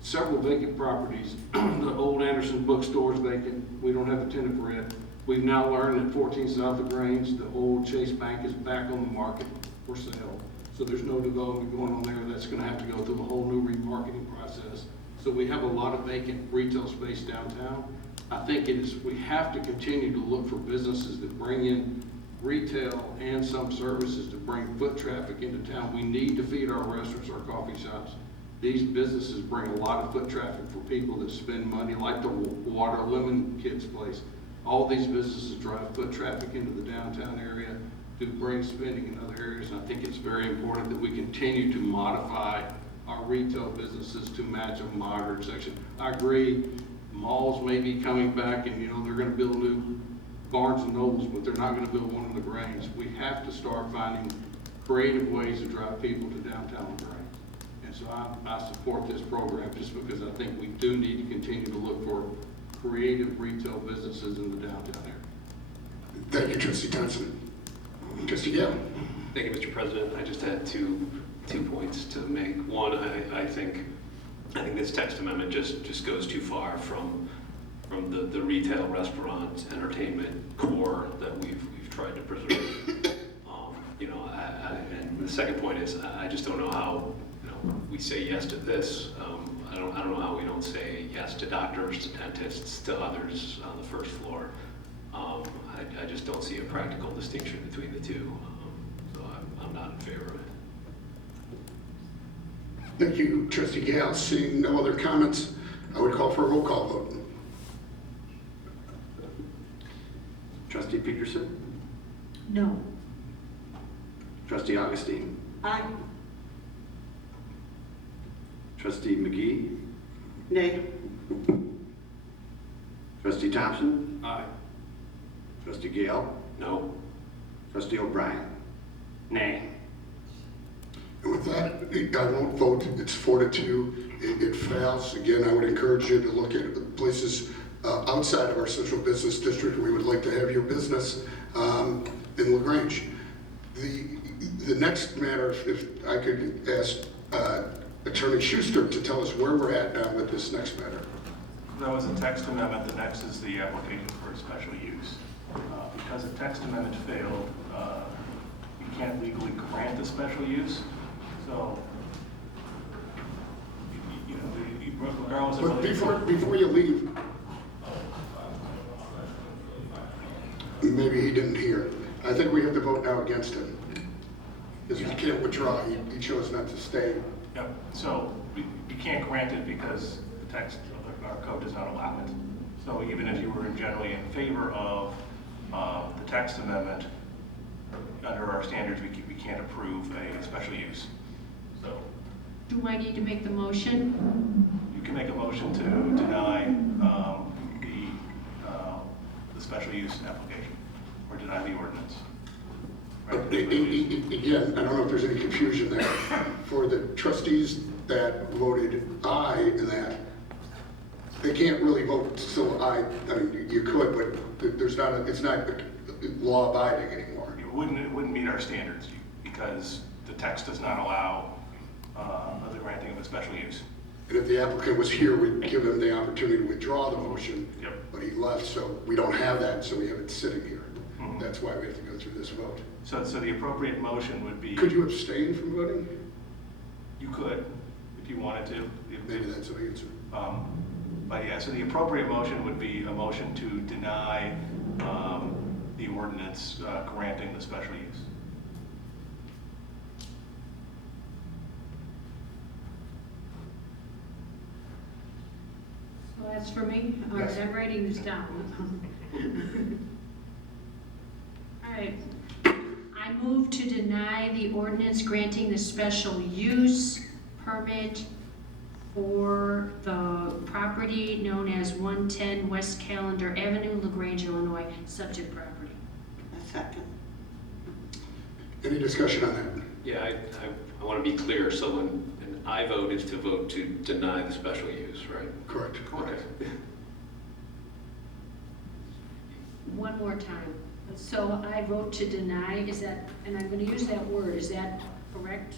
several vacant properties. The old Anderson bookstore's vacant. We don't have a tenant for it. We've now learned that 14 South LaGrange, the old Chase Bank, is back on the market for sale. So there's no development going on there. That's going to have to go through a whole new remarketing process. So we have a lot of vacant retail space downtown. I think we have to continue to look for businesses that bring in retail and some services to bring foot traffic into town. We need to feed our restaurants, our coffee shops. These businesses bring a lot of foot traffic for people that spend money, like the Water Lemon Kids place. All these businesses drive foot traffic into the downtown area to bring spending in other areas. And I think it's very important that we continue to modify our retail businesses to match a modern section. I agree, malls may be coming back, and they're going to build new Barnes and Nobles, but they're not gonna build one in LaGrange. We have to start finding creative ways to drive people to downtown LaGrange. And so I support this program just because I think we do need to continue to look for creative retail businesses in the downtown area. Thank you, Trustee Thompson. Trustee Gale. Thank you, Mr. President. I just had two points to make. One, I think this text amendment just goes too far from the retail, restaurant, entertainment core that we've tried to preserve. And the second point is I just don't know how we say yes to this. I don't know how we don't say yes to doctors, to dentists, to others on the first floor. I just don't see a practical distinction between the two. So I'm not in favor of it. Thank you, Trustee Gale. Seeing no other comments, I would call for a roll call vote. Trustee Peterson? No. Trustee Augustine? Aye. Trustee McGee? Nay. Trustee Thompson? Aye. Trustee Gale? No. Trustee O'Brien? Nay. And with that, I won't vote. It's 4-2. It fails. Again, I would encourage you to look at places outside of our central business district. We would like to have your business in LaGrange. The next matter, if I could ask Attorney Schuster to tell us where we're at now with this next matter. That was a text amendment. The next is the application for a special use. Because the text amendment failed, you can't legally grant the special use. So, regardless of But before you leave, maybe he didn't hear. I think we have to vote now against him. Because he can't withdraw. He chose not to stay. Yep. So you can't grant it because the text of our code does not allow it. So even if you were generally in favor of the text amendment, under our standards, we can't approve a special use. So Do I need to make the motion? you can make a motion to deny the special use application or deny the ordinance. Again, I don't know if there's any confusion there. For the trustees that voted aye in that, they can't really vote still aye. I mean, you could, but there's not. It's not law abiding anymore. It wouldn't meet our standards because the text does not allow the granting of a special use. And if the applicant was here, we'd give him the opportunity to withdraw the motion. Yep. But he left, so we don't have that, so we have it sitting here. Mm-hmm. That's why we have to go through this vote. So the appropriate motion would be. Could you abstain from voting? You could, if you wanted to. Maybe that's the answer. But yeah, so the appropriate motion would be a motion to deny the ordinance granting the special use. So that's for me? All right, I'm writing this down. All right. I move to deny the ordinance granting the special use permit for the property known as 110 West Callender Avenue, LaGrange, Illinois, subject property. A second. Any discussion on that? Yeah, I want to be clear. So when an I vote is to vote to deny the special use, right? Correct. Okay. One more time. So I vote to deny, is that, and I'm going to use that word, is that correct?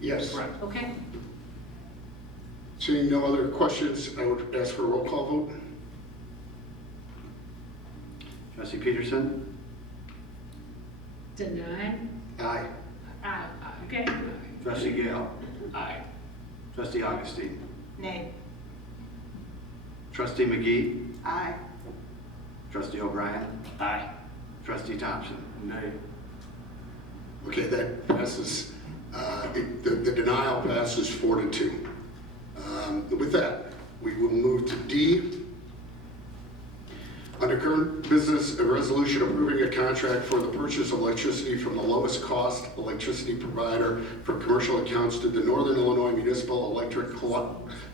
Yes. Right. Okay. Seeing no other questions, I would ask for a roll call vote. Trustee Peterson? Deny? Aye. Aye. Okay. Trustee Gale? Aye. Trustee Augustine? Nay. Trustee McGee? Aye. Trustee O'Brien? Aye. Trustee Thompson? Nay. Okay, that passes. The denial passes 4-2. With that, we will move to D. Under current business, a resolution approving a contract for the purchase of electricity from the lowest cost electricity provider for commercial accounts to the Northern Illinois Municipal Electric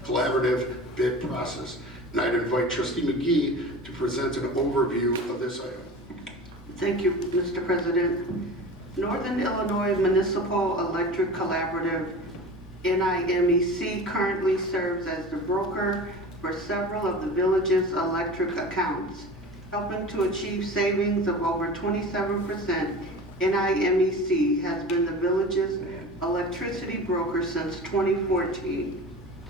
Collaborative bid process. And I'd invite Trustee McGee to present an overview of this item. Thank you, Mr. President. Northern Illinois Municipal Electric Collaborative, NIMEC, currently serves as the broker for several of the village's electric accounts, helping to achieve savings of over 27%. NIMEC has been the village's electricity broker since 2014.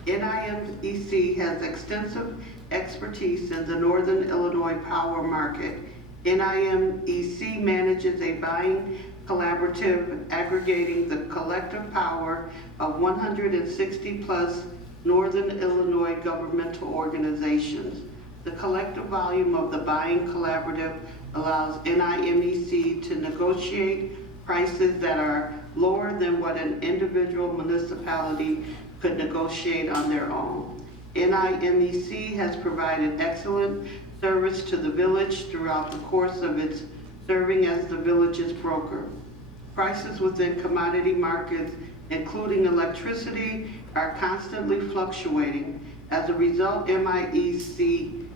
NIMEC has extensive expertise in the Northern Illinois power market. NIMEC manages a buying collaborative aggregating the collective power of 160 plus Northern Illinois governmental organizations. The collective volume of the buying collaborative allows NIMEC to negotiate prices that are lower than what an individual municipality could negotiate on their own. NIMEC has provided excellent service to the village throughout the course of its serving as the village's broker. Prices within commodity markets, including electricity, are constantly fluctuating. As a result, NIMEC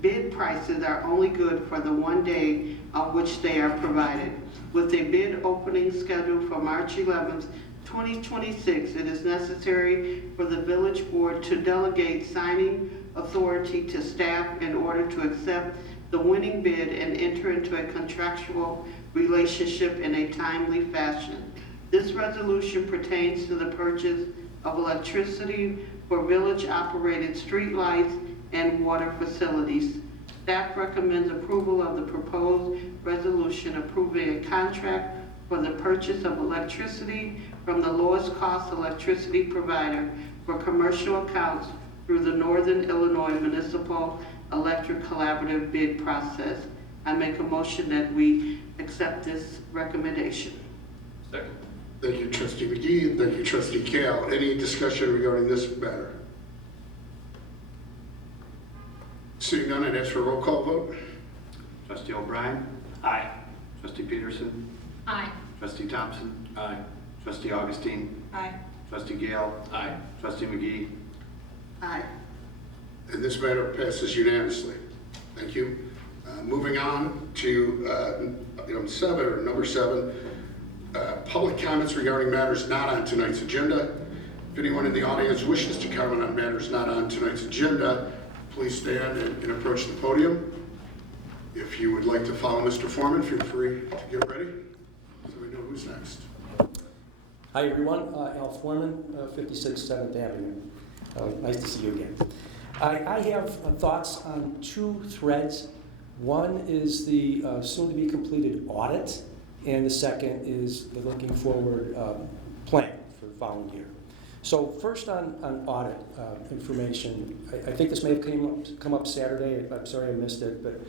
bid prices are only good for the one day on which they are provided. With a bid opening scheduled for March 11th, 2026, it is necessary for the village board to delegate signing authority to staff in order to accept the winning bid and enter into a contractual relationship in a timely fashion. This resolution pertains to the purchase of electricity for village-operated streetlights and water facilities. Staff recommends approval of the proposed resolution approving a contract for the purchase of electricity from the lowest cost electricity provider for commercial accounts through the Northern Illinois Municipal Electric Collaborative bid process. I make a motion that we accept this recommendation. Second. Thank you, Trustee McGee, and thank you, Trustee Kale. Any discussion regarding this matter? Seeing none, I'd ask for a roll call vote. Trustee O'Brien? Aye. Trustee Peterson? Aye. Trustee Thompson? Aye. Trustee Augustine? Aye. Trustee Gale? Aye. Trustee McGee? Aye. And this matter passes unanimously. Thank you. Moving on to item 7, or number 7, public comments regarding matters not on tonight's agenda. If anyone in the audience wishes to comment on matters not on tonight's agenda, please stand and approach the podium. If you would like to follow Mr. Foreman, feel free to get ready so we know who's next. Hi everyone, Al Foreman, 56 7th Avenue. Nice to see you again. I have thoughts on 2 threads. One is the soon-to-be completed audit, and the second is the looking forward plan for the following year. So first on audit information, I think this may have come up Saturday. I'm sorry I missed it, but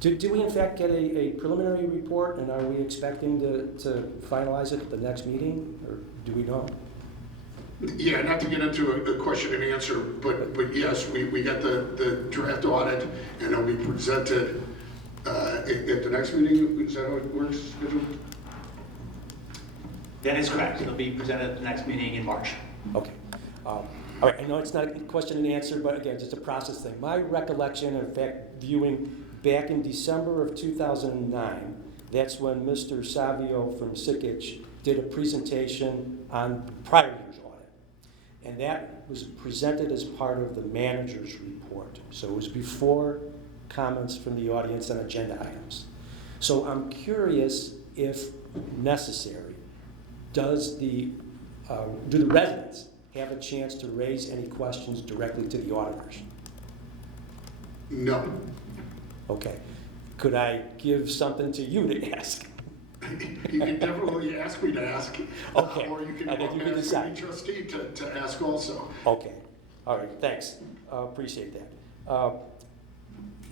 did we in fact get a preliminary report, and are we expecting to finalize it at the next meeting, or do we know? Yeah, not to get into a question and answer, but yes, we got the draft audit, and it'll be presented at the next meeting. Is that how it works, scheduled? That is correct. It'll be presented at the next meeting in March. Okay. All right, I know it's not a question and answer, but again, just a process thing. My recollection, in fact, viewing back in December of 2009, that's when Mr. Savio from Sikich did a presentation on prior year's audit. And that was presented as part of the manager's report. So it was before comments from the audience on agenda items. So I'm curious, if necessary, do the residents have a chance to raise any questions directly to the auditors? No. Okay. Could I give something to you to ask? You can definitely ask me to ask. Okay. Or you can And then you can ask decide. the trustee to ask also. Okay. All right. Thanks. Appreciate that.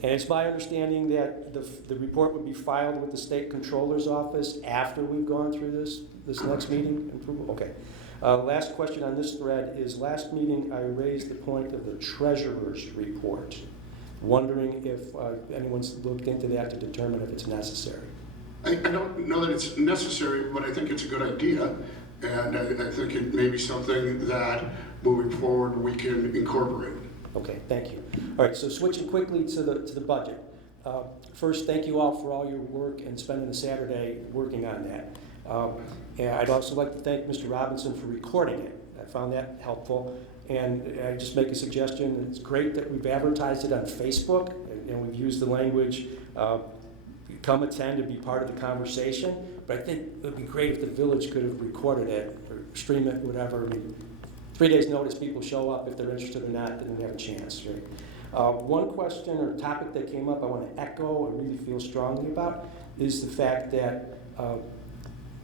And it's my understanding that the report would be filed with the state controller's office after we've gone through this next meeting approval? Okay. Last question on this thread is, last meeting I raised the point of the treasurer's report, wondering if anyone's looked into that to determine if it's necessary. I don't know that it's necessary, but I think it's a good idea. And I think it may be something that, moving forward, we can incorporate. Okay, thank you. All right, so switching quickly to the budget. First, thank you all for all your work and spending the Saturday working on that. And I'd also like to thank Mr. Robinson for recording it. I found that helpful. And I just make a suggestion. It's great that we've advertised it on Facebook, and we've used the language, come attend and be part of the conversation. But I think it would be great if the village could have recorded it or stream it, whatever. I mean, 3 days notice, people show up. If they're interested or not, then they have a chance, right? One question or topic that came up I want to echo or really feel strongly about is the fact that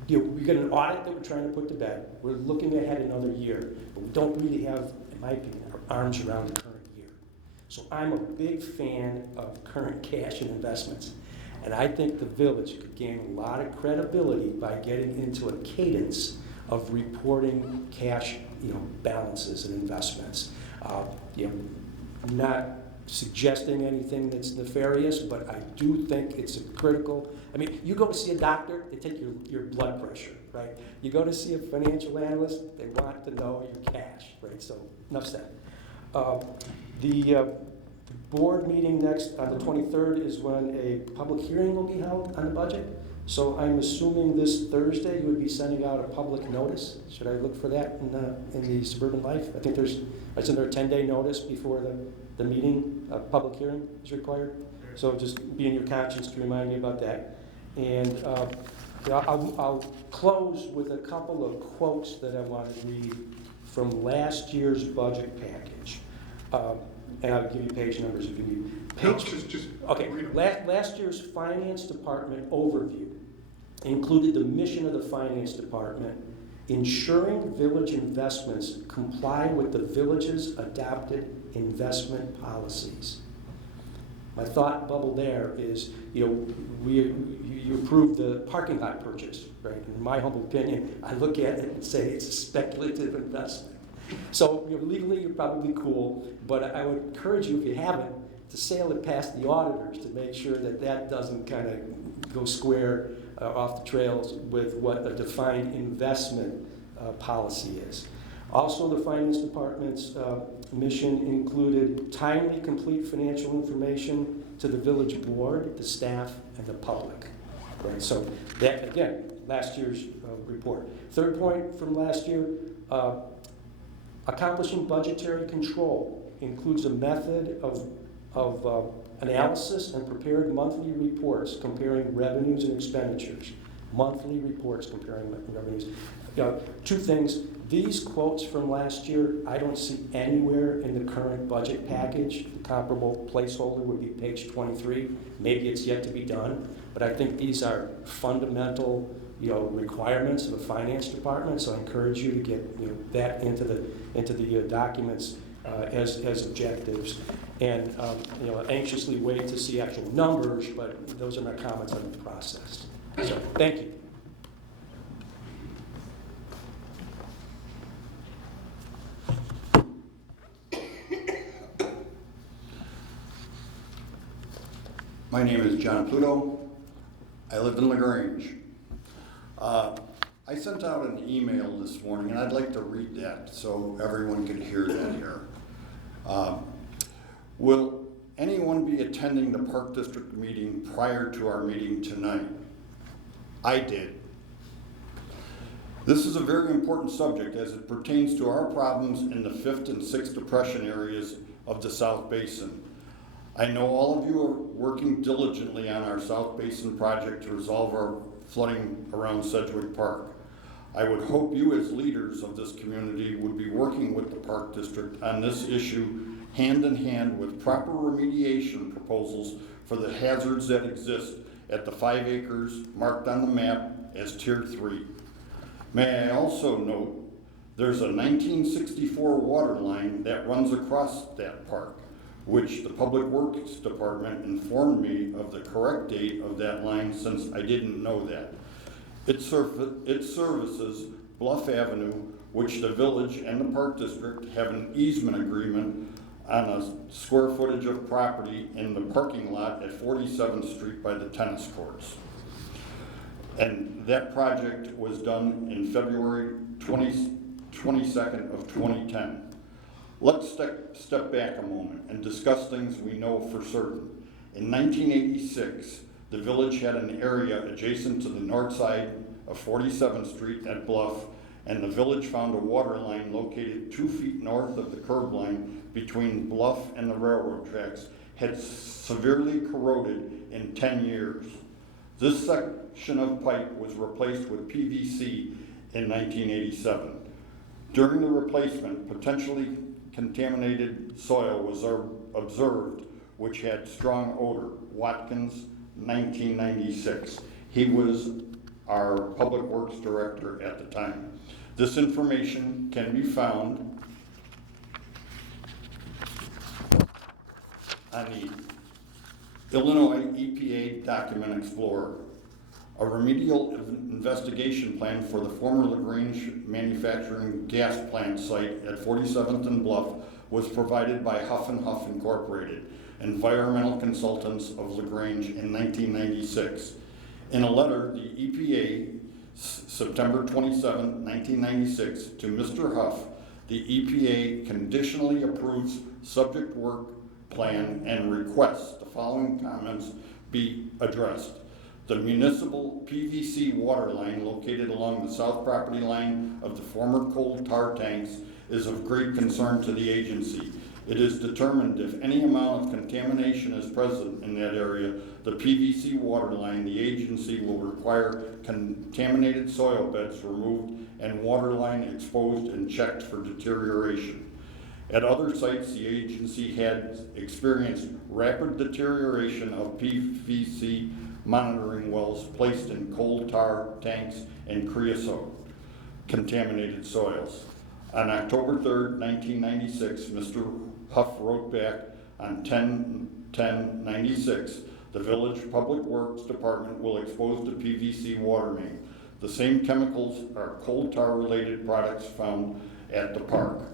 we've got an audit that we're trying to put to bed. We're looking ahead another year, but we don't really have, in my opinion, our arms around the current year. So I'm a big fan of current cash and investments. And I think the village could gain a lot of credibility by getting into a cadence of reporting cash, balances and investments. Not suggesting anything that's nefarious, but I do think it's a critical. I mean, you go to see a doctor, they take your blood pressure, right? You go to see a financial analyst, they want to know your cash, right? So enough said. The board meeting next on the 23rd is when a public hearing will be held on the budget. So I'm assuming this Thursday you would be sending out a public notice. Should I look for that in the Suburban Life? I think isn't there a 10-day notice before the meeting, public hearing is required? So just be in your conscience to remind me about that. And I'll close with a couple of quotes that I want to read from last year's budget package. And I'll give you page numbers if you need. Okay, last year's Finance Department overview included the mission of the Finance Department, ensuring village investments comply with the village's adopted investment policies. My thought bubble there is, you approved the parking lot purchase, right? In my humble opinion, I look at it and say it's a speculative investment. So legally you're probably cool, but I would encourage you, if you haven't, to sail it past the auditors to make sure that doesn't kind of go square off the trails with what a defined investment policy is. Also, the Finance Department's mission included timely, complete financial information to the village board, the staff, and the public. Right? So that, again, last year's report. Third point from last year, accomplishing budgetary control includes a method of analysis and prepared monthly reports comparing revenues and expenditures. Monthly reports comparing revenues. Two things. These quotes from last year, I don't see anywhere in the current budget package. The comparable placeholder would be page 23. Maybe it's yet to be done, but I think these are fundamental requirements of a finance department, so I encourage you to get that into the documents as objectives. And anxiously wait to see actual numbers, but those are my comments on the process. So thank you. My name is John Pluto. I live in LaGrange. I sent out an email this morning, and I'd like to read that so everyone can hear that here. Will anyone be attending the Park District meeting prior to our meeting tonight? I did. This is a very important subject as it pertains to our problems in the 5th and 6th depression areas of the South Basin. I know all of you are working diligently on our South Basin project to resolve our flooding around Sedgwick Park. I would hope you as leaders of this community would be working with the Park District on this issue hand in hand with proper remediation proposals for the hazards that exist at the 5 acres marked on the map as Tier 3. May I also note there's a 1964 water line that runs across that park, which the Public Works Department informed me of the correct date of that line since I didn't know that. It services Bluff Avenue, which the village and the Park District have an easement agreement on a square footage of property in the parking lot at 47th Street by the tennis courts. And that project was done in February 22nd of 2010. Let's step back a moment and discuss things we know for certain. In 1986, the village had an area adjacent to the north side of 47th Street at Bluff, and the village found a water line located 2 feet north of the curb line between Bluff and the railroad tracks had severely corroded in 10 years. This section of pipe was replaced with PVC in 1987. During the replacement, potentially contaminated soil was observed, which had strong odor. Watkins, 1996. He was our Public Works Director at the time. This information can be found on the Illinois EPA Document Explorer. A remedial investigation plan for the former LaGrange manufacturing gas plant site at 47th and Bluff was provided by Huff & Huff Incorporated, environmental consultants of LaGrange, in 1996. In a letter, the EPA, September 27, 1996, to Mr. Huff, the EPA conditionally approves subject work plan and requests the following comments be addressed. The municipal PVC water line located along the south property line of the former coal tar tanks is of great concern to the agency. It is determined if any amount of contamination is present in that area, the PVC water line, the agency will require contaminated soil beds removed and water line exposed and checked for deterioration. At other sites, the agency had experienced rapid deterioration of PVC monitoring wells placed in coal tar tanks and creosote contaminated soils. On October 3rd, 1996, Mr. Huff wrote back on 10/10/96, the Village Public Works Department will expose the PVC water main. The same chemicals are coal tar related products found at the park.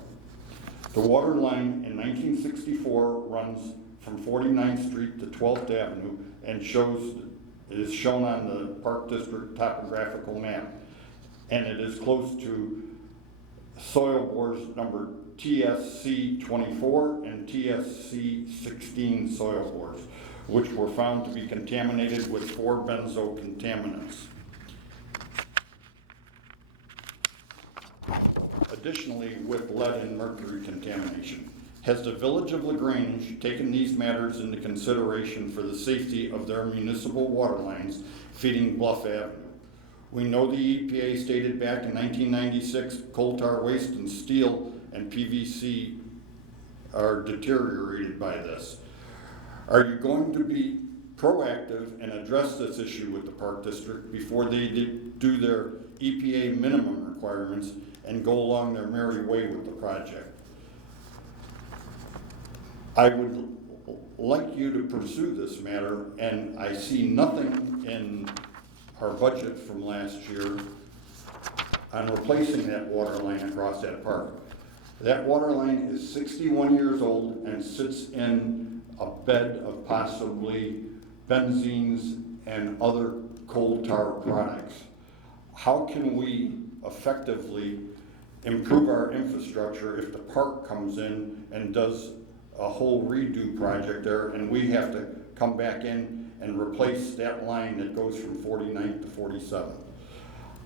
The water line in 1964 runs from 49th Street to 12th Avenue and is shown on the Park District topographical map. And it is close to soil bores number TSC 24 and TSC 16 soil bores, which were found to be contaminated with 4 benzo contaminants. Additionally, with lead and mercury contamination. Has the Village of LaGrange taken these matters into consideration for the safety of their municipal water lines feeding Bluff Avenue? We know the EPA stated back in 1996 coal tar waste and steel and PVC are deteriorated by this. Are you going to be proactive and address this issue with the Park District before they do their EPA minimum requirements and go along their merry way with the project? I would like you to pursue this matter, and I see nothing in our budget from last year on replacing that water line across that park. That water line is 61 years old and sits in a bed of possibly benzenes and other coal tar products. How can we effectively improve our infrastructure if the park comes in and does a whole redo project there and we have to come back in and replace that line that goes from 49th to 47th?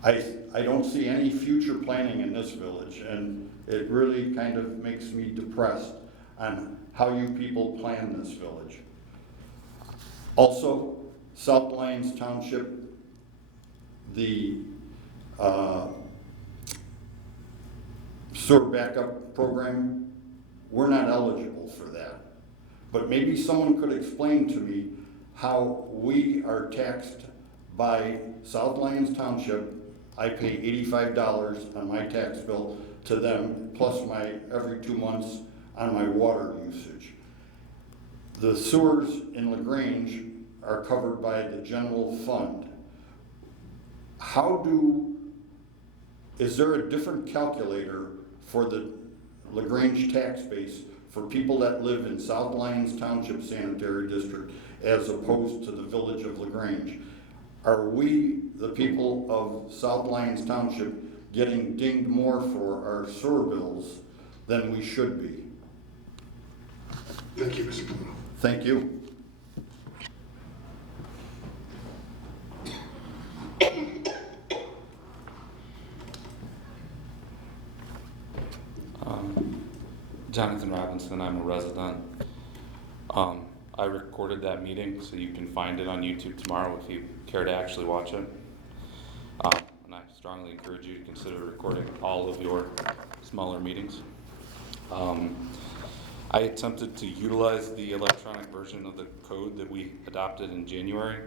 I don't see any future planning in this village, and it really kind of makes me depressed on how you people plan this village. Also, South Lyons Township, the sewer backup program, we're not eligible for that. But maybe someone could explain to me how we are taxed by South Lyons Township. I pay $85 on my tax bill to them, plus my every 2 months on my water usage. The sewers in LaGrange are covered by the general fund. Is there a different calculator for the LaGrange tax base for people that live in South Lyons Township Sanitary District as opposed to the Village of LaGrange? are we, the people of South Lyons Township, getting dinged more for our sewer bills than we should be? Thank you, Mr. Pluto. Thank you. Jonathan Robinson, I'm a resident. I recorded that meeting, so you can find it on YouTube tomorrow if you care to actually watch it. And I strongly encourage you to consider recording all of your smaller meetings. I attempted to utilize the electronic version of the code that we adopted in January.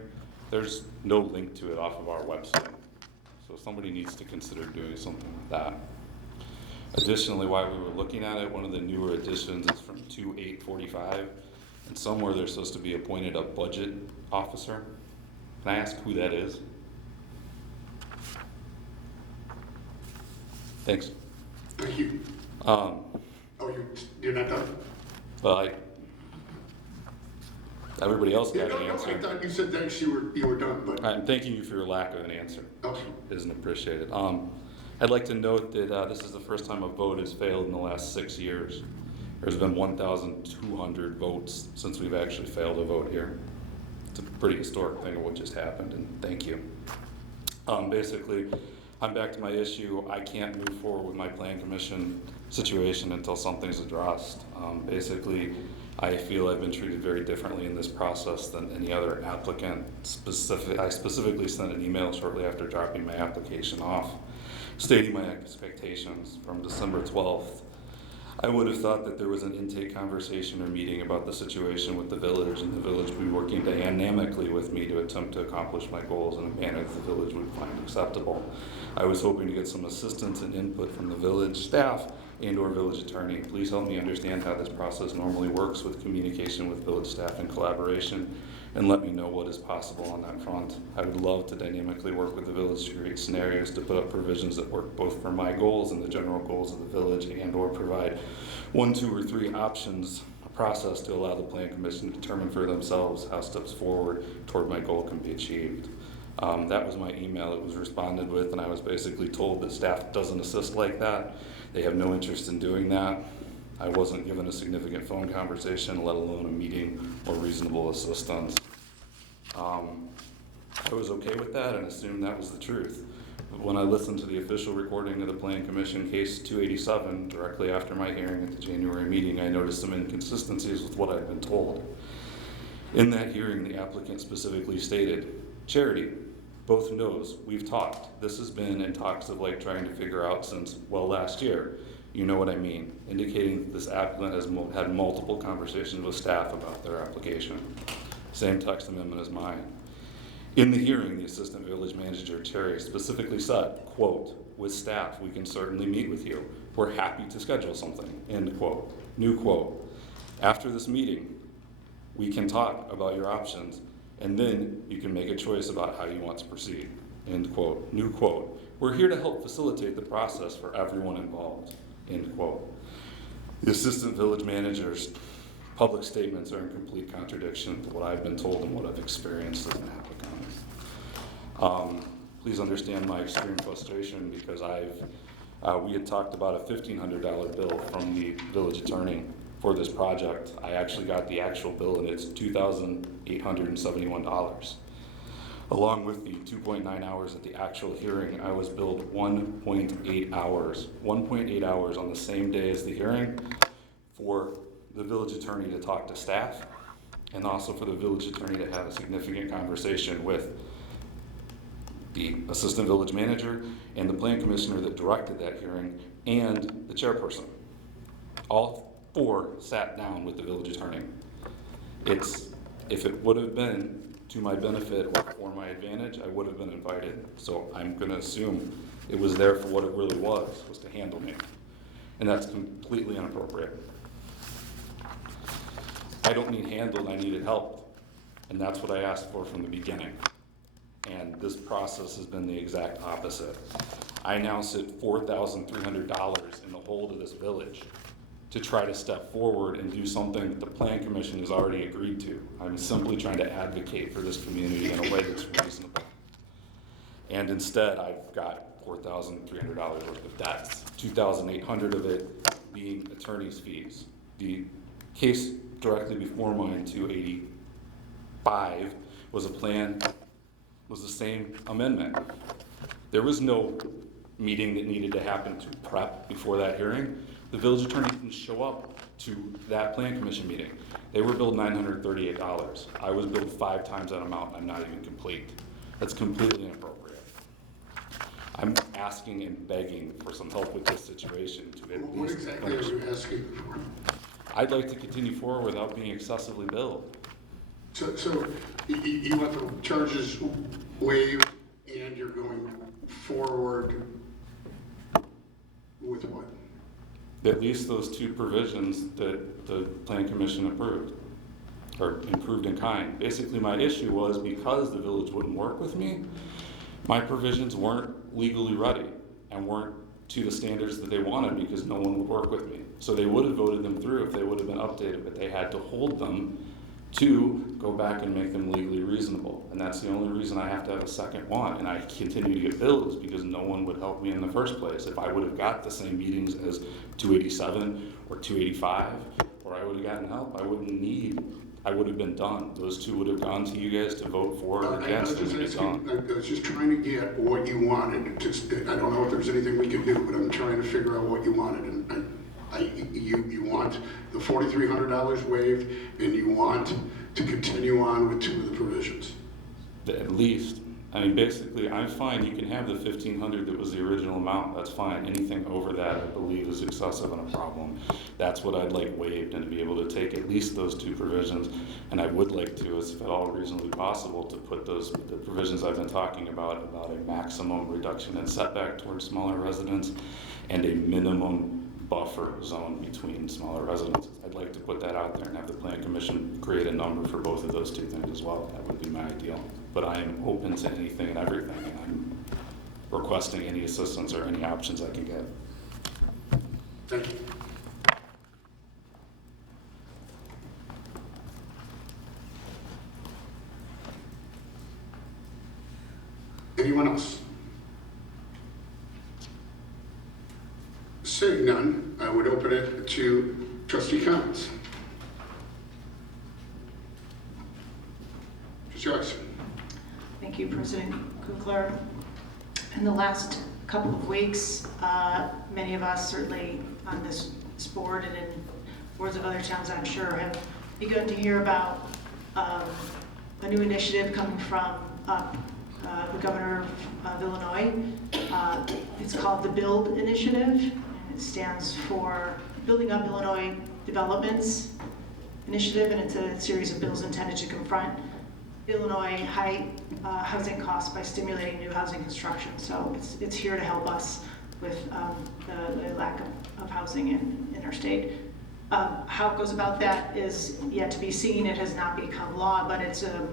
There's no link to it off of our website, so somebody needs to consider doing something with that. Additionally, while we were looking at it, one of the newer additions is from 2/8/45, and somewhere they're supposed to be appointed a budget officer. Can I ask who that is? Thanks. Thank you. You're not done? Well, everybody else got No, an answer. I thought you said thanks, you were done, but. I'm thanking you for your lack of an answer. Okay. Isn't appreciated. I'd like to note that this is the first time a vote has failed in the last 6 years. There's been 1,200 votes since we've actually failed a vote here. It's a pretty historic thing of what just happened, and thank you. Basically, I'm back to my issue. I can't move forward with my plan commission situation until something's addressed. Basically, I feel I've been treated very differently in this process than any other applicant. I specifically sent an email shortly after dropping my application off, stating my expectations from December 12th. I would have thought that there was an intake conversation or meeting about the situation with the village, and the village would be working dynamically with me to attempt to accomplish my goals in a manner that the village would find acceptable. I was hoping to get some assistance and input from the village staff and or village attorney. Please help me understand how this process normally works with communication with village staff and collaboration, and let me know what is possible on that front. I would love to dynamically work with the village to create scenarios to put up provisions that work both for my goals and the general goals of the village, and or provide 1, 2, or 3 options, a process to allow the plan commission to determine for themselves how steps forward toward my goal can be achieved. That was my email. It was responded with, and I was basically told that staff doesn't assist like that. They have no interest in doing that. I wasn't given a significant phone conversation, let alone a meeting or reasonable assistance. I was okay with that and assumed that was the truth. But when I listened to the official recording of the Plan Commission case 287 directly after my hearing at the January meeting, I noticed some inconsistencies with what I'd been told. In that hearing, the applicant specifically stated, "Charity, both knows, we've talked. This has been in talks of like trying to figure out since, well, last year. You know what I mean," indicating this applicant has had multiple conversations with staff about their application. Same text amendment as mine. In the hearing, the assistant village manager, Terry, specifically said, quote, "With staff, we can certainly meet with you. We're happy to schedule something," end quote. New quote, "After this meeting, we can talk about your options, and then you can make a choice about how you want to proceed," end quote. New quote, "We're here to help facilitate the process for everyone involved," end quote. The assistant village manager's public statements are in complete contradiction to what I've been told and what I've experienced as an applicant. Please understand my extreme frustration because we had talked about a $1,500 bill from the village attorney for this project. I actually got the actual bill and it's $2,871. Along with the 2.9 hours at the actual hearing, I was billed 1.8 hours. 1.8 hours on the same day as the hearing for the village attorney to talk to staff, and also for the village attorney to have a significant conversation with the assistant village manager and the plan commissioner that directed that hearing and the chairperson. All 4 sat down with the village attorney. If it would have been to my benefit or for my advantage, I would have been invited. So I'm going to assume it was there for what it really was to handle me. And that's completely inappropriate. I don't need handled, I needed help. And that's what I asked for from the beginning. And this process has been the exact opposite. I now sit $4,300 in the hole to this village to try to step forward and do something that the Plan Commission has already agreed to. I'm simply trying to advocate for this community in a way that's reasonable. And instead, I've got $4,300 worth of debts, $2,800 of it being attorney's fees. The case directly before mine, 285, was the same amendment. There was no meeting that needed to happen to prep before that hearing. The village attorney didn't show up to that plan commission meeting. They were billed $938. I was billed 5 times that amount, and I'm not even complete. That's completely inappropriate. I'm asking and begging for some help with this situation to at What least exactly are you asking for? I'd like to continue forward without being excessively billed. So you want the charges waived and you're going forward with what? At least those 2 provisions that the plan commission approved, or improved in kind. Basically, my issue was because the village wouldn't work with me, my provisions weren't legally ready and weren't to the standards that they wanted because no one would work with me. So they would have voted them through if they would have been updated, but they had to hold them to go back and make them legally reasonable. And that's the only reason I have to have a second one, and I continue to get billed is because no one would help me in the first place. If I would have got the same meetings as 287 or 285, or I would have gotten help, I would have been done. Those 2 would have gone to you guys to vote for or against, and we'd be done. I was just trying to get what you wanted. I don't know if there's anything we can do, but I'm trying to figure out what you wanted. And you want the $4,300 waived, and you want to continue on with 2 of the provisions. At least. I mean, basically, I'm fine. You can have the $1,500 that was the original amount. That's fine. Anything over that, I believe, is excessive and a problem. That's what I'd like waived, and to be able to take at least those 2 provisions. And I would like to, as if at all reasonably possible, to put the provisions I've been talking about a maximum reduction in setback towards smaller residents and a minimum buffer zone between smaller residences. I'd like to put that out there and have the plan commission create a number for both of those 2 things as well. That would be my ideal. But I am open to anything and everything, and I'm requesting any assistance or any options I can get. Thank you. Anyone else? Seeing none, I would open it to trustee comments. Trustee Augustine. Thank you, President Kukler. In the last couple of weeks, many of us, certainly on this board and in boards of other towns, I'm sure, have begun to hear about a new initiative coming from the governor of Illinois. It's called the BUILD Initiative, and it stands for Building Up Illinois Developments Initiative, and it's a series of bills intended to confront Illinois high housing costs by stimulating new housing construction. So it's here to help us with the lack of housing in our state. How it goes about that is yet to be seen. It has not become law, but it's a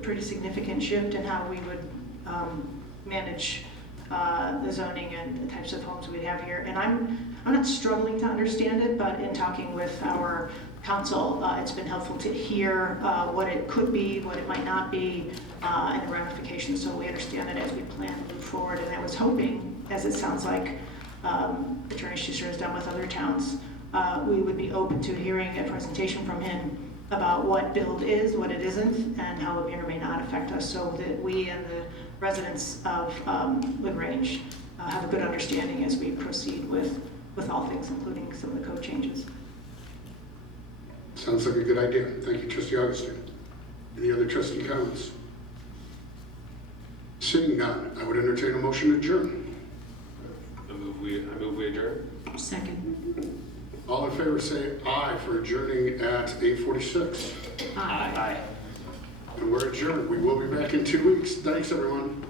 pretty significant shift in how we would manage the zoning and the types of homes we have here. And I'm not struggling to understand it, but in talking with our council, it's been helpful to hear what it could be, what it might not be, and the ramifications, so we understand it as we plan to move forward. And I was hoping, as it sounds like Attorney Schuster has done with other towns, we would be open to hearing a presentation from him about what BUILD is, what it isn't, and how it may or may not affect us, so that we and the residents of Grange have a good understanding as we proceed with all things, including some of the code changes. Sounds like a good idea. Thank you, Trustee Augustine. Any other trustee comments? Seeing none, I would entertain a motion to adjourn. I move we adjourn. Second. All in favor say aye for adjourning at 8:46. Aye. And we're adjourned. We will be back in 2 weeks. Thanks, everyone.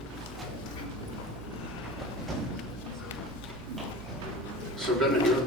So Ben, you're